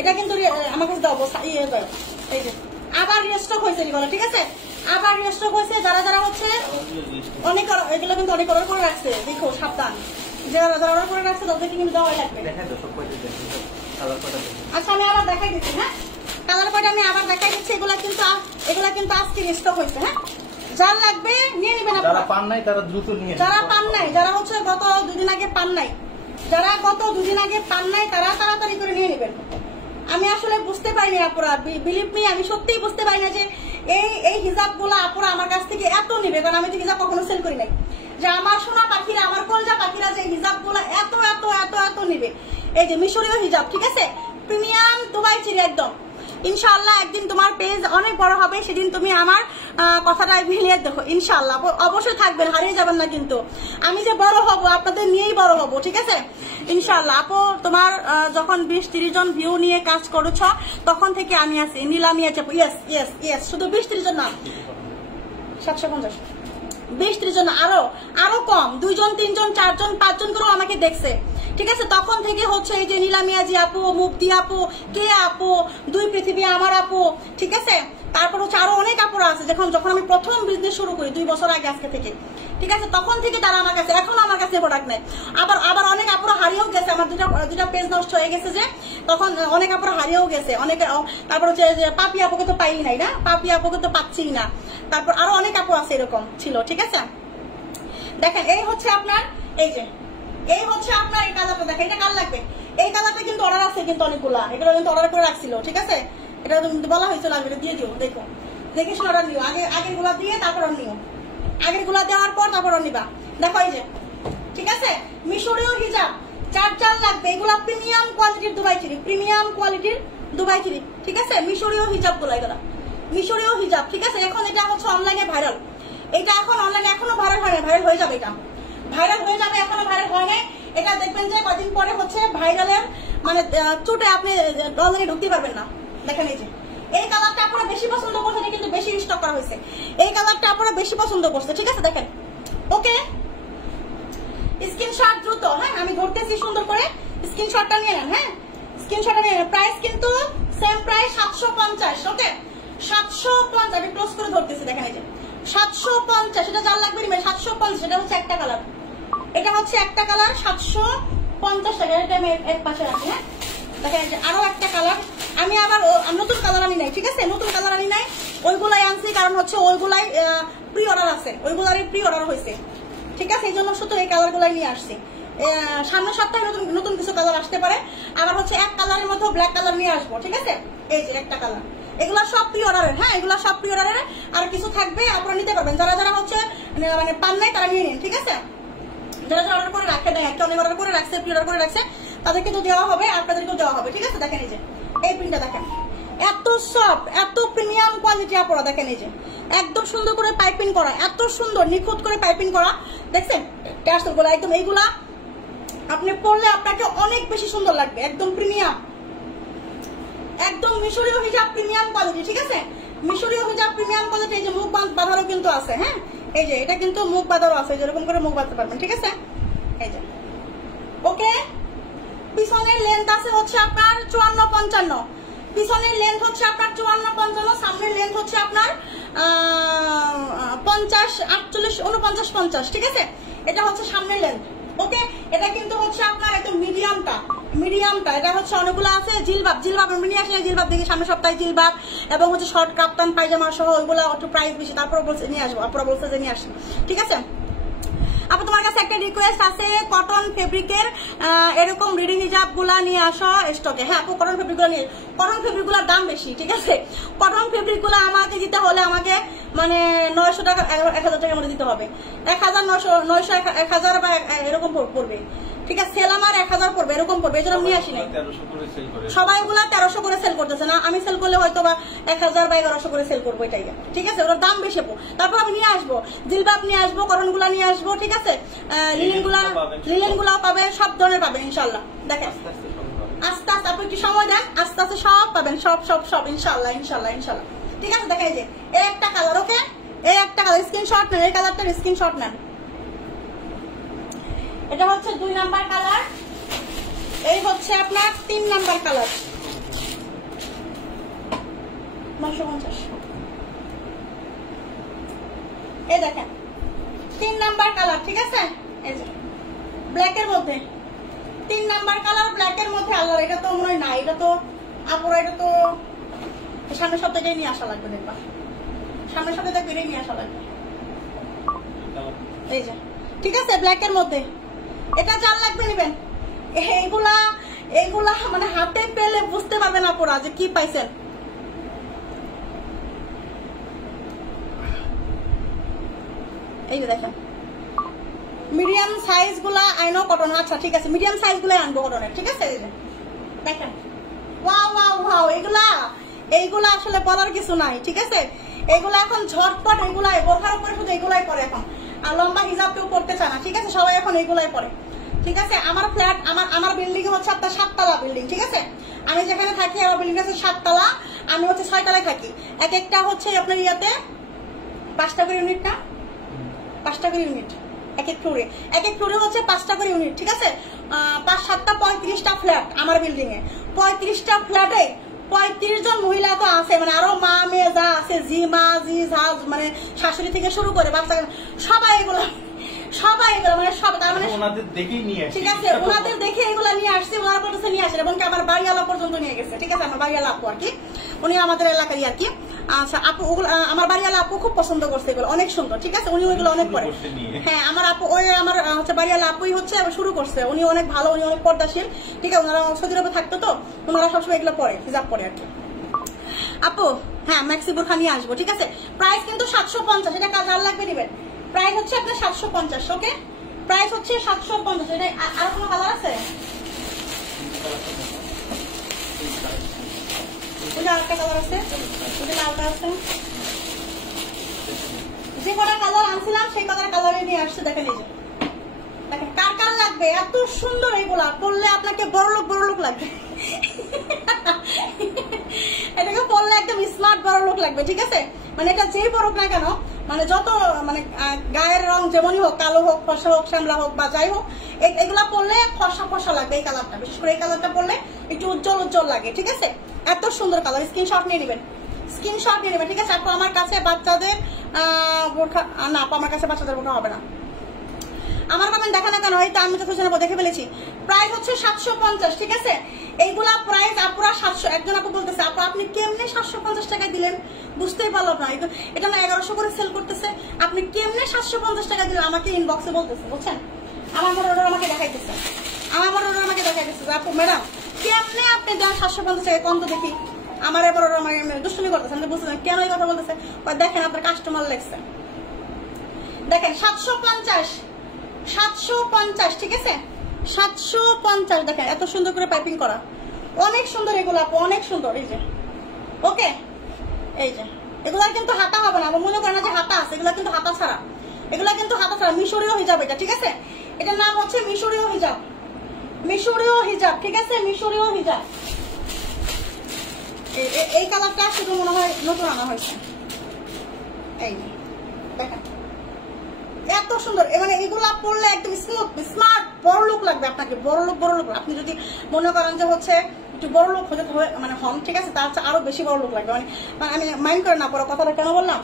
এটা কিন্তু আমার কাছে দাও, এই যে আবার রিস্টক হয়েছে এগুলো। ঠিক আছে, আবার রিস্টক হয়েছে, যারা হচ্ছে অনেক, এগুলো কিন্তু অনেক অর্ডার করে রাখছে। দেখো সাবধান, যারা অর্ডার করে রাখছে তাদেরকে কিন্তু দেওয়া লাগবে। আচ্ছা আমি আবার দেখাই দিচ্ছি। হ্যাঁ, কালার কয়টা আমি আবার দেখাই দিচ্ছি। এগুলা কিন্তু আজকে স্টক হয়েছে। হ্যাঁ, যার লাগবে নিয়ে নেবেন আপনারা। যারা পান নাই তারা দ্রুত নিয়ে, যারা পান নাই, যারা হচ্ছে গত 2 দিন আগে পান নাই, যারা গত 2 দিন আগে পান নাই তারা তাড়াতাড়ি করে নিয়ে নেবেন। আমি আসলে বুঝতে পারিনি আপুরা, বিলিভ মি আমি সত্যিই বুঝতে পারি না যে এই হিজাবগুলো আপুরা আমার কাছ থেকে এত নেবে, কারণ আমি তো হিজাব কখনো সেল করি নাই। যে আমার সোনা পাখিরা, আমার কলজা পাখিরা যে হিজাবগুলো এত এত এত এত নেবে। এই যে মিশরীয় হিজাব, ঠিক আছে, প্রিমিয়াম দুবাই চেরি একদম। ইনশাআল্লাহ একদিন তোমার পেজ অনেক বড় হবে, সেদিন তুমি আমার কথাটা মিলিয়ে দেখো ইনশাআল্লাহ। অবশ্যই থাকবেন, হারিয়ে যাবেন না কিন্তু। আমি যে বড় হব আপনাদের নিয়েই বড় হব, ঠিক আছে ইনশাআল্লাহ। আপু তোমার যখন 20-30 জন ভিউ নিয়ে কাজ করেছ তখন থেকে আমি আছি, নিলামি আছে। ইয়েস ইয়েস ইয়েস, শুধু 20-30 জন না, 750 20-30 জন, আরো কম, 2 জন 3 জন 4 জন 5 জন করে আমাকে দেখছে, ঠিক আছে। তখন থেকে হচ্ছে এই যে নীলামিয়াজি আপু, মুফতি আপু, কে আপু, 2 পৃথিবী আমার আপু, ঠিক আছে। তারপর হচ্ছে আরো অনেক আপুরা আছে, যখন আমি প্রথম বিজনেস শুরু করি 2 বছর আগে আজকে থেকে, ঠিক আছে, তখন থেকে তারা আমার কাছে, এখনো আমার কাছে প্রোডাক্ট নেই। আবার অনেক আপুরা হারিয়েও গেছে, আমার দুটা পেজ নষ্ট হয়ে গেছে, যে তখন অনেক আপুরা হারিয়েও গেছে অনেকে। তারপর হচ্ছে যে পাপি আপুকে তো পাই নাই না, পাপি আপুকে তো পাচ্ছি না। তারপর আরো অনেক আপু আছে এরকম ছিল, ঠিক আছে। দেখেন এই হচ্ছে আপনার, এই হচ্ছে আপনার এই কালারটা, দেখেন এটা কার লাগবে। এই কালারটা কিন্তু অর্ডার আছে কিন্তু অনেকগুলা, এগুলো কিন্তু অর্ডার করে রাখছিল, ঠিক আছে। এটা বলা হয়েছিল লাগবে, দিয়ে দিও, দেখো দেখে শুনে অর্ডার নিও, আগের গুলা দিয়ে তারপর নিও, আগের গুলা দেওয়ার পর তারপর নিবা। দেখো এই যে, ঠিক আছে, মিশরীয় হিজাব 4 লাগবে, এগুলা প্রিমিয়াম কোয়ালিটির দুবাই চিরি, প্রিমিয়াম কোয়ালিটির দুবাই চিরি, ঠিক আছে। মিশরীয় হিজাব গুলা, এগুলা মিশরীয় হিজাব, ঠিক আছে। এখন এটা হচ্ছে অনলাইনে ভাইরাল, এটা এখন অনলাইনে এখনো ভাইরাল হয় না, ভাইরাল হয়ে যাবে, এটা ভাইরাল হয়ে যাবে, এখনো ভাইরাল হয় নাই। এটা দেখবেন যে কদিন পরে হচ্ছে ভাইরালের মানে চুটে আপনি অনলাইনে ঢুকতে পারবেন না। দেখেন এই যে এই কালারটা আপনারা বেশি পছন্দ করছে, কিন্তু বেশি স্টক করা হয়েছে, এই কালারটা আপনারা বেশি পছন্দ করছে, ঠিক আছে। দেখেন ওকে, স্ক্রিনশট দ্রুত, হ্যাঁ আমি ধরতেছি সুন্দর করে, স্ক্রিনশটটা নিয়ে নেন, হ্যাঁ স্ক্রিনশটটা নিয়ে নেন। প্রাইস কিন্তু সেম প্রাইস 750, ওকে 750, আমি ক্লোজ করে ধরতেছি, দেখেন এই যে 750, এটা যার লাগবে নিবে 750, এটা হচ্ছে একটা কালার, এটা হচ্ছে একটা কালার 750 টাকা, এটা আমি এক পাশে রাখি, হ্যাঁ দেখেন আরো একটা কালার, আমি আবার নতুন কালার আনি নাই, ঠিক আছে, নতুন কালার আনি নাই, ওইগুলাই আনছি, কারণ হচ্ছে ওইগুলাই প্রি অর্ডার আছে, ওইগুলারই প্রি অর্ডার হয়েছে, ঠিক আছে, এই জন্য শুধু এই কালার গুলাই নিয়ে আসছি। সামনের সপ্তাহে নতুন কিছু কালার আসতে পারে, আবার হচ্ছে এক কালারের মধ্যে ব্ল্যাক কালার নিয়ে আসবো, ঠিক আছে। এই যে একটা কালার, এগুলা সব প্রি অর্ডারের, হ্যাঁ এগুলা সব প্রি অর্ডারের, আর কিছু থাকবে আপনারা নিতে পারবেন, যারা হচ্ছে মানে পান নাই তারা নিয়ে নিন, ঠিক আছে। যারা অর্ডার করে রাখে নাই, একটা অনেক অর্ডার করে রাখছে, প্রি অর্ডার করে রাখছে, তাদেরকে তো দেওয়া হবে, আপনাদেরকেও দেওয়া হবে, ঠিক আছে। দেখেন এই যে এই প্রিন্টটা দেখেন, এত সফট, এত প্রিমিয়াম কোয়ালিটি আপনারা দেখেন, এই যে একদম সুন্দর করে পাইপিং করা, এত সুন্দর নিখুঁত করে পাইপিং করা, দেখছেন ট্যাসেলগুলো একদম, এইগুলা আপনি পরলে আপনাকে অনেক বেশি সুন্দর লাগবে, একদম প্রিমিয়াম, একদম মিশরীয় হিজাব প্রিমিয়াম কোয়ালিটি, ঠিক আছে, মিশরীয় হিজাব প্রিমিয়াম কোয়ালিটি। এই যে মুখ বাঁধারও কিন্তু আছে, হ্যাঁ এই যে এটা কিন্তু মুখ বাঁধারও আছে, যেরকম করে মুখ বাঁধতে পারবেন, ঠিক আছে। এই যে ওকে, পিছনের লেন্থ আছে হচ্ছে আপনার 54-55, পিছনের লেন্থ হচ্ছে আপনার 54-55, সামনের লেন্থ হচ্ছে আপনার 50-48-49-50, ঠিক আছে, এটা হচ্ছে সামনের লেন্থ, ওকে। এটা কিন্তু হচ্ছে আপনার একদম মিডিয়ামটা, এটা হচ্ছে অনেকগুলো আছে জিলবাব আমি নিয়ে আসি, জিলবাব দেখি সামনের সপ্তাহে জিলবাব এবং হচ্ছে শর্ট কাপ্তান পায়জামা সহ ওইগুলো একটু প্রাইস বেশি, তারপর বলছে নিয়ে আসবো, আপনারা বলছে যে নিয়ে আসেন, ঠিক আছে। আপু তোমার কাছে একটা রিকোয়েস্ট আছে, কটন ফেব্রিকের এরকম রিডিং হিজাব গুলা নিয়ে আসো স্টকে, হ্যাঁ আপু কটন ফেব্রিক গুলো নিয়ে, কটন ফেব্রিক গুলার দাম বেশি, ঠিক আছে, কটন ফেব্রিক গুলো আমাকে দিতে হলে আমাকে মানে 900 টাকা 1000 টাকার মধ্যে দিতে হবে, 1000 বা এরকম পড়বে, ঠিক আছে, সেল আমার 1000 পড়বে, এরকম পড়বে, এই জন্য নিয়ে আসি নাই। সবাই ওগুলা 1300 করে সেল করতেছে না, আমি সেল করলে হয়তো বা 1000 বা 1100 করে সেল করবো, এটাই ঠিক আছে, ওটার দাম বেশি। তারপর আমি নিয়ে আসবো জিলবাব নিয়ে আসবো, কটন গুলা নিয়ে আসবো, ঠিক আছে, লিলেন গুলাও পাবেন, সব ধরনের পাবেন ইনশাল্লাহ। দেখেন আস্তে আস্তে আপনি একটু সময় দেন, আস্তে আস্তে সব পাবেন, সব ইনশাল্লাহ, ঠিক আছে। দেখেন এই যে এই একটা কালার, ওকে, এই একটা কালার স্ক্রিনশট নেন, এই কালারটার স্ক্রিনশট নেন, এটা হচ্ছে 2 নাম্বার কালার, এই হচ্ছে আপনার 3 নাম্বার কালার, 950, এই দেখেন 3 নাম্বার কালার, ঠিক আছে, এই যে ব্ল্যাকের মধ্যে 3 নাম্বার কালার, ব্ল্যাকের মধ্যে। আল্লাহ, এটা তো মনে হয় না, এটা তো আপুরা, এটা তো সামনের সপ্তাহে নিয়ে আসা লাগবে, দেখবা সামনের সপ্তাহে নিয়ে আসা লাগবে। এই যে ঠিক আছে, ব্ল্যাকের মধ্যে। এটা যার লাগবে নেবেন। এইগুলা এইগুলা মানে হাতে পেলে বুঝতে পারবেন আপনারা যে কি পাইছেন। এই যে দেখেন মিডিয়াম সাইজ গুলা আইনো কটন। আচ্ছা ঠিক আছে, মিডিয়াম সাইজ গুলাই আনবো কটনের। ঠিক আছে, এই যে দেখেন ওয়াও ওয়াও ওয়াও, এইগুলা আসলে বলার কিছু নাই। ঠিক আছে, এইগুলা এখন ঝটপট এইগুলাই বোরখার উপরে শুধু এইগুলাই পরে এখন, আর লম্বা হিজাব কেউ করতে চায় না। ঠিক আছে, সবাই এখন এইগুলাই পরে। ঠিক আছে, আমার ফ্ল্যাট আমার বিল্ডিং হচ্ছে আপনার 7 তলা বিল্ডিং। ঠিক আছে, আমি যেখানে থাকি আমার বিল্ডিং আছে 7 তলা, আমি হচ্ছে 6 তলায় থাকি। এক একটা হচ্ছে আপনার ইয়াতে 5টা করে ইউনিট না, 5টা করে ইউনিট এক এক ফ্লোরে হচ্ছে 5টা করে ইউনিট। ঠিক আছে, 5-7টা 35টা ফ্ল্যাট আমার বিল্ডিং এ। 35টা ফ্ল্যাটে 35 জন মহিলা তো আছে, মানে আরো মা মেয়ে যা আছে, জি মা জি যা, মানে শাশুড়ি থেকে শুরু করে বাচ্চা সবাই এগুলো মানে সব, তার মানে ওনাদের দেখেই নিয়ে আসছি। ঠিক আছে, ওনাদের দেখে এগুলো নিয়ে আসছি, ওনারা পর্যন্ত নিয়ে আসেন, এবং আমার বাড়িওয়ালা পর্যন্ত নিয়ে গেছে। ঠিক আছে, আমার বাড়িওয়ালা আপু আর কি, উনি আমাদের এলাকারই আর কি। আচ্ছা আপু, ওগুলো আমার বাড়িওয়ালা আপু খুব পছন্দ করছে, এগুলো অনেক সুন্দর। ঠিক আছে, উনি ওইগুলো অনেক পরে। হ্যাঁ, আমার আপু ওই আমার হচ্ছে বাড়িওয়ালা আপুই হচ্ছে শুরু করছে, উনি অনেক ভালো, উনি অনেক পর্দাশীল। ঠিক আছে, ওনারা সৌদি আরবে থাকতো তো, ওনারা সবসময় এগুলো পরে, হিজাব পরে আর কি। আপু হ্যাঁ, ম্যাক্সি বোরখা নিয়ে আসবো। ঠিক আছে, প্রাইস কিন্তু 750, এটা কাজ আর লাগবে নেবেন। প্রাইস হচ্ছে আপনার 750। ওকে, প্রাইস হচ্ছে 750। এটা আর কোনো কালার আছে? আরেকটা কালার আছে, লালটা আছে। যে কটা কালার আনছিলাম সেই কটা কালারে নিয়ে আসছে। দেখেন এই যে, দেখেন কার কার লাগবে, এত সুন্দর এগুলা পরলে আপনাকে বড়লোক লাগবে। এটাকে পরলে একদম স্মার্ট বড়লোক লাগবে। ঠিক আছে, মানে এটা যেই পরুক না কেন, মানে যত মানে গায়ের রং যেমনই হোক, কালো হোক, ফর্সা হোক, শ্যামলা হোক বা যাই হোক, এগুলা পরলে ফর্সা লাগবে। এই কালারটা, বিশেষ করে এই কালারটা পরলে একটু উজ্জ্বল লাগে। ঠিক আছে, এত সুন্দর কালার, স্ক্রিনশট নিয়ে নেবেন। ঠিক আছে আপু, আমার কাছে বাচ্চাদের বোরখা না, আপু আমার কাছে বাচ্চাদের বোরখা হবে না। আমার কমেন্ট দেখা না কেন, এই তো আমি তো দেখে ফেলেছি। প্রাইস হচ্ছে 750। ঠিক আছে, এইগুলা প্রাইস আপুরা 700। একজন আপু বলতেছে আপু আপনি কেমনে 750 টাকায় দিলেন, বুঝতেই পারলাম না। এটা না 1100 করে সেল করতেছে, আপনি কেমনে 750 টাকা দিলেন, আমাকে ইনবক্সে বলতেছে। বুঝছেন, আমার অর্ডার আমাকে দেখাইতেছে, আপু ম্যাডাম কেমনে আপনি দেন 750 টাকা, কম তো দেখি। আমার এবার অর্ডার আমাকে দুষ্টুমি করতেছে, আমি বুঝতেছেন কেন এই কথা বলতেছে। দেখেন আপনার কাস্টমার লেগছে, দেখেন 750। ঠিক আছে, 750। দেখেন এত সুন্দর করে পাইপিং করা, অনেক সুন্দর এগুলো আপু, অনেক সুন্দর। এই যে ওকে, এই যে এগুলা কিন্তু হাতা হবে না, আমার মনে করেন না যে হাতা আছে, এগুলা কিন্তু হাতা ছাড়া, মিশরীয় হিজাব এটা। ঠিক আছে, এটার নাম হচ্ছে মিশরীয় হিজাব। ঠিক আছে, মিশরীয় হিজাব। এই কালারটা শুধু মনে হয় নতুন আনা হয়েছে। এই দেখেন এত সুন্দর, মানে এগুলা পরলে একদম স্মার্ট বড়লোক লাগবে আপনাকে, বড়লোক। আপনি যদি মনে করেন যে হচ্ছে একটু বড়লোক হতে মানে হন, ঠিক আছে, তার আরো বেশি বড়লোক লাগবে। মানে আমি মাইন্ড করে না পরে কথাটা কেন বললাম,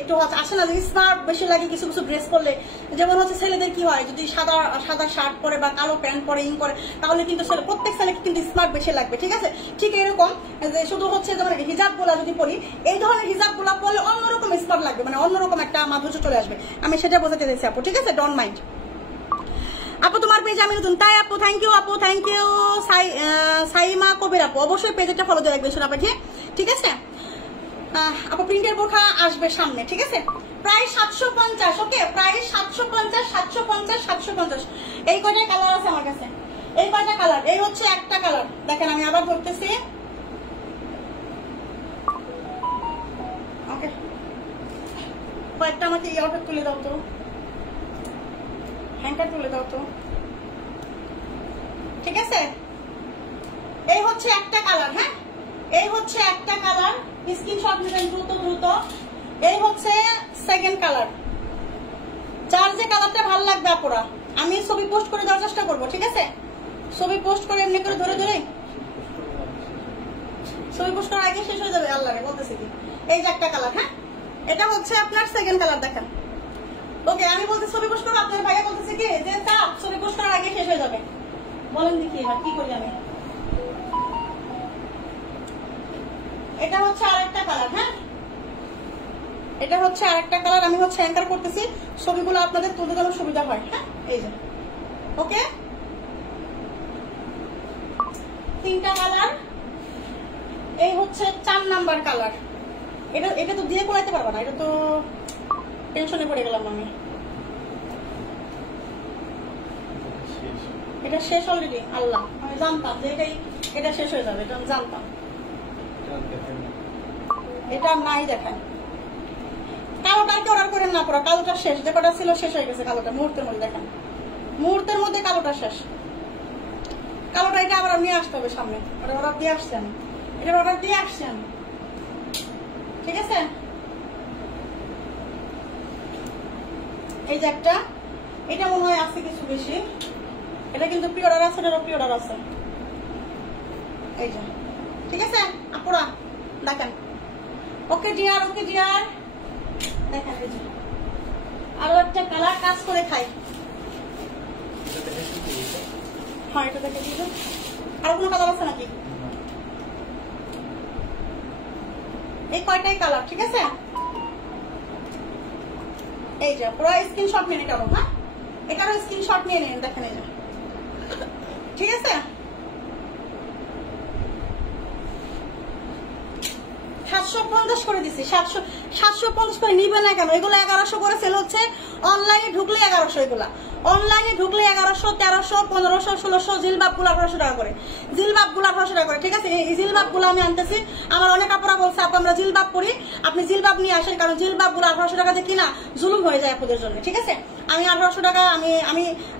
একটু আসে না যে স্মার্ট বেশি লাগে কিছু ড্রেস করলে। যেমন হচ্ছে ছেলেদের কি হয়, যদি সাদা শার্ট পরে বা কালো প্যান্ট পরে করে, তাহলে কিন্তু প্রত্যেক ছেলেকে কিন্তু স্মার্ট বেশি লাগবে। ঠিক আছে, ঠিক এরকম যে শুধু হচ্ছে যেমন হিজাব গুলা যদি পরি, এই ধরনের হিজাব গুলা পরলে অন্যরকম স্মার্ট লাগবে, মানে অন্যরকম একটা মাধুর্য চলে আসবে। আমি সেটা বোঝাতে চাইছি আপু। ঠিক আছে, ডোন্ট মাইন্ড। আপু তোমার পেজ আমি নতুন, তাই আপু থ্যাংক ইউ। আপু থ্যাংক ইউ। সাইমা কবির আপু অবশ্যই পেজটা ফলো দিয়ে রাখবে শোনা পাঠিয়ে। ঠিক আছে আপু, প্রিন্টের বোরখা আসবে সামনে। ঠিক আছে, প্রায় 750। ওকে, প্রায় 750। এই কয়টা কালার আছে আমার কাছে, এই কয়টা কালার, এই হচ্ছে একটা কালার। দেখেন আমি আবার ধরতেছি। ওকে, কয়েকটা আমাকে ইয়াটা তুলে দাও তো, হ্যাঙ্কার তুলে দাও তো। ঠিক আছে, এই হচ্ছে একটা কালার। হ্যাঁ, এই হচ্ছে একটা কালার, স্ক্রিনশট নেবেন দ্রুত। এই হচ্ছে সেকেন্ড কালার। যার যে কালারটা ভালো লাগবে আপুরা, আমি ছবি পোস্ট করে দেওয়ার চেষ্টা করবো। ঠিক আছে, ছবি পোস্ট করে এমনি করে ধরে ছবি পোস্ট করার আগে শেষ হয়ে যাবে। আল্লাহ রে বলতেছি কি, এই যে একটা কালার। হ্যাঁ, এটা হচ্ছে আপনার সেকেন্ড কালার। দেখেন ওকে, আমি বলতে ছবি পোস্ট করবো, আপনার ভাইয়া বলতেছে কি যে চাপ ছবি পোস্ট করার আগে শেষ হয়ে যাবে। বলেন দেখি এবার কি করি আমি। এটা হচ্ছে আরেকটা কালার। হ্যাঁ, এটা হচ্ছে আরেকটা কালার, আমি হচ্ছে অ্যাঙ্কার করতেছি, ছবিগুলো আপনাদের তুলে দেওয়ার সুবিধা হয়। হ্যাঁ এই যে ওকে, 3টা কালার। এই হচ্ছে 4 নাম্বার কালার। এটা তো দিয়ে করাইতে পারবো না, এটা তো টেনশনে পড়ে গেলাম আমি। এটা শেষ অলরেডি, আল্লাহ আমি জানতাম যে এটা শেষ হয়ে যাবে, এটা আমি জানতাম। এটা নাই দেখায়। কালোটা কি অর্ডার করেন না, পুরো কালোটা শেষ, যে কটা ছিল শেষ হয়ে গেছে কালোটা, মুহূর্তের মধ্যে দেখেন, মুহূর্তের মধ্যে কালোটা শেষ। কালোটা এটা আবার নিয়ে আসতে হবে সামনে, ওটা অর্ডার দিয়ে আসছি আমি, এটা অর্ডার দিয়ে আসছি আমি, ঠিক আছে। এই যে একটা, এটা মনে হয় আছে কিছু বেশি, এটা কিন্তু প্রি অর্ডার আছে, এটারও প্রি অর্ডার আছে। এই যে ঠিক আছে আপুরা দেখেন। ওকে ডিয়ার, ওকে ডিয়ার দেখেন। এই যে আরো একটা কালার কাজ করে খাই। হ্যাঁ এটা দেখে দিয়েছে। আর কোনো কালার আছে নাকি? এই কয়টাই কালার, ঠিক আছে। এই যে পুরো স্ক্রিনশট নিয়ে নিতে হবে। হ্যাঁ এটারও স্ক্রিনশট নিয়ে নিন, দেখেন এই যে, ঠিক আছে। 750 করে দিছি, 750 করে নিবে না কেন? এগুলো 1100 করে সেল হচ্ছে, অনলাইনে ঢুকলে 1100, এগুলা অনলাইনে ঢুকলে 1100, 1300, 1500, 1600, জিলবাব গুলো 1800 টাকা করে, জিলবাব গুলো 1800 টাকা করে, ঠিক আছে। এই জিলবাব গুলো আমি আনতেছি, আমার অনেক আপুরা বলছে আপু আমরা জিলবাব পরি, আপনি জিলবাব নিয়ে আসেন, কারণ জিলবাব গুলো 1800 টাকাতে কিনা জুলুম হয়ে যায় আপুদের জন্য, ঠিক আছে। আমি 1800 টাকা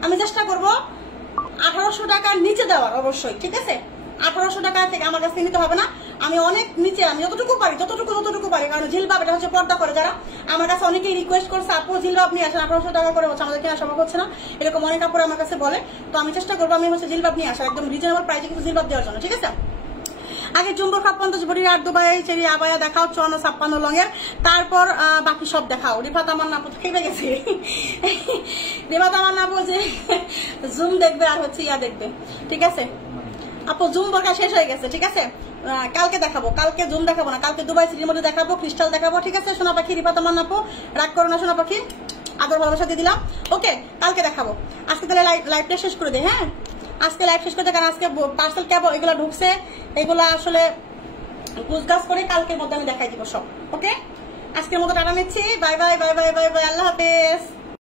আমি চেষ্টা করবো 1800 টাকার নিচে দেওয়ার, অবশ্যই, ঠিক আছে। 1800 টাকা থেকে আমার কাছে নিতে হবে না, আমি অনেক নিচে, আমি যতটুকু পারি যতটুকু পারি, কারণ জিলবাব এটা হচ্ছে পর্দা করে যারা, আমার কাছে অনেকেই রিকোয়েস্ট করছে আপু জিলবাব নিয়ে আসেন, 1800 টাকা করে হচ্ছে, আমাদের কেনা সম্ভব হচ্ছে না, এরকম অনেক আপুরা আমার কাছে বলে। তো আমি চেষ্টা করবো আমি হচ্ছে জিলবাব নিয়ে আসার, একদম রিজনেবল প্রাইসে কিন্তু জিলবাব দেওয়ার জন্য, ঠিক আছে। আগে জুম্বো 50 বড়ি আর দুবাই চেরি আবায়া দেখাও 54-56 লঙের, তারপর বাকি সব দেখাও। রিফাত আমার নাপু খেপে গেছে, রিফাত আমার নাপু যে জুম দেখবে আর হচ্ছে ইয়া দেখবে, ঠিক আছে আপু। জুম বোরকা শেষ হয়ে গেছে, ঠিক আছে। কালকে দেখাবো, কালকে জুম দেখাবো না, কালকে দুবাই সিটির মধ্যে দেখাবো, ক্রিস্টাল দেখাবো, ঠিক আছে। সোনা পাখি, রিফাত আমার নাপু রাগ করো না সোনা পাখি, আদর ভালোবাসা দিয়ে দিলাম, ওকে। কালকে দেখাবো, আজকে তাহলে লাইভটা শেষ করে দিই। হ্যাঁ আজকে লাইভ শেষ করতে, কারণ আজকে পার্সেল ক্যাব এগুলো ঢুকছে, এগুলো আসলে গুছগাছ করে কালকের মধ্যে আমি দেখাই দিব সব, ওকে। আজকের মতো টাটা নিচ্ছি, bye bye bye bye bye bye, আল্লাহ হাফেজ।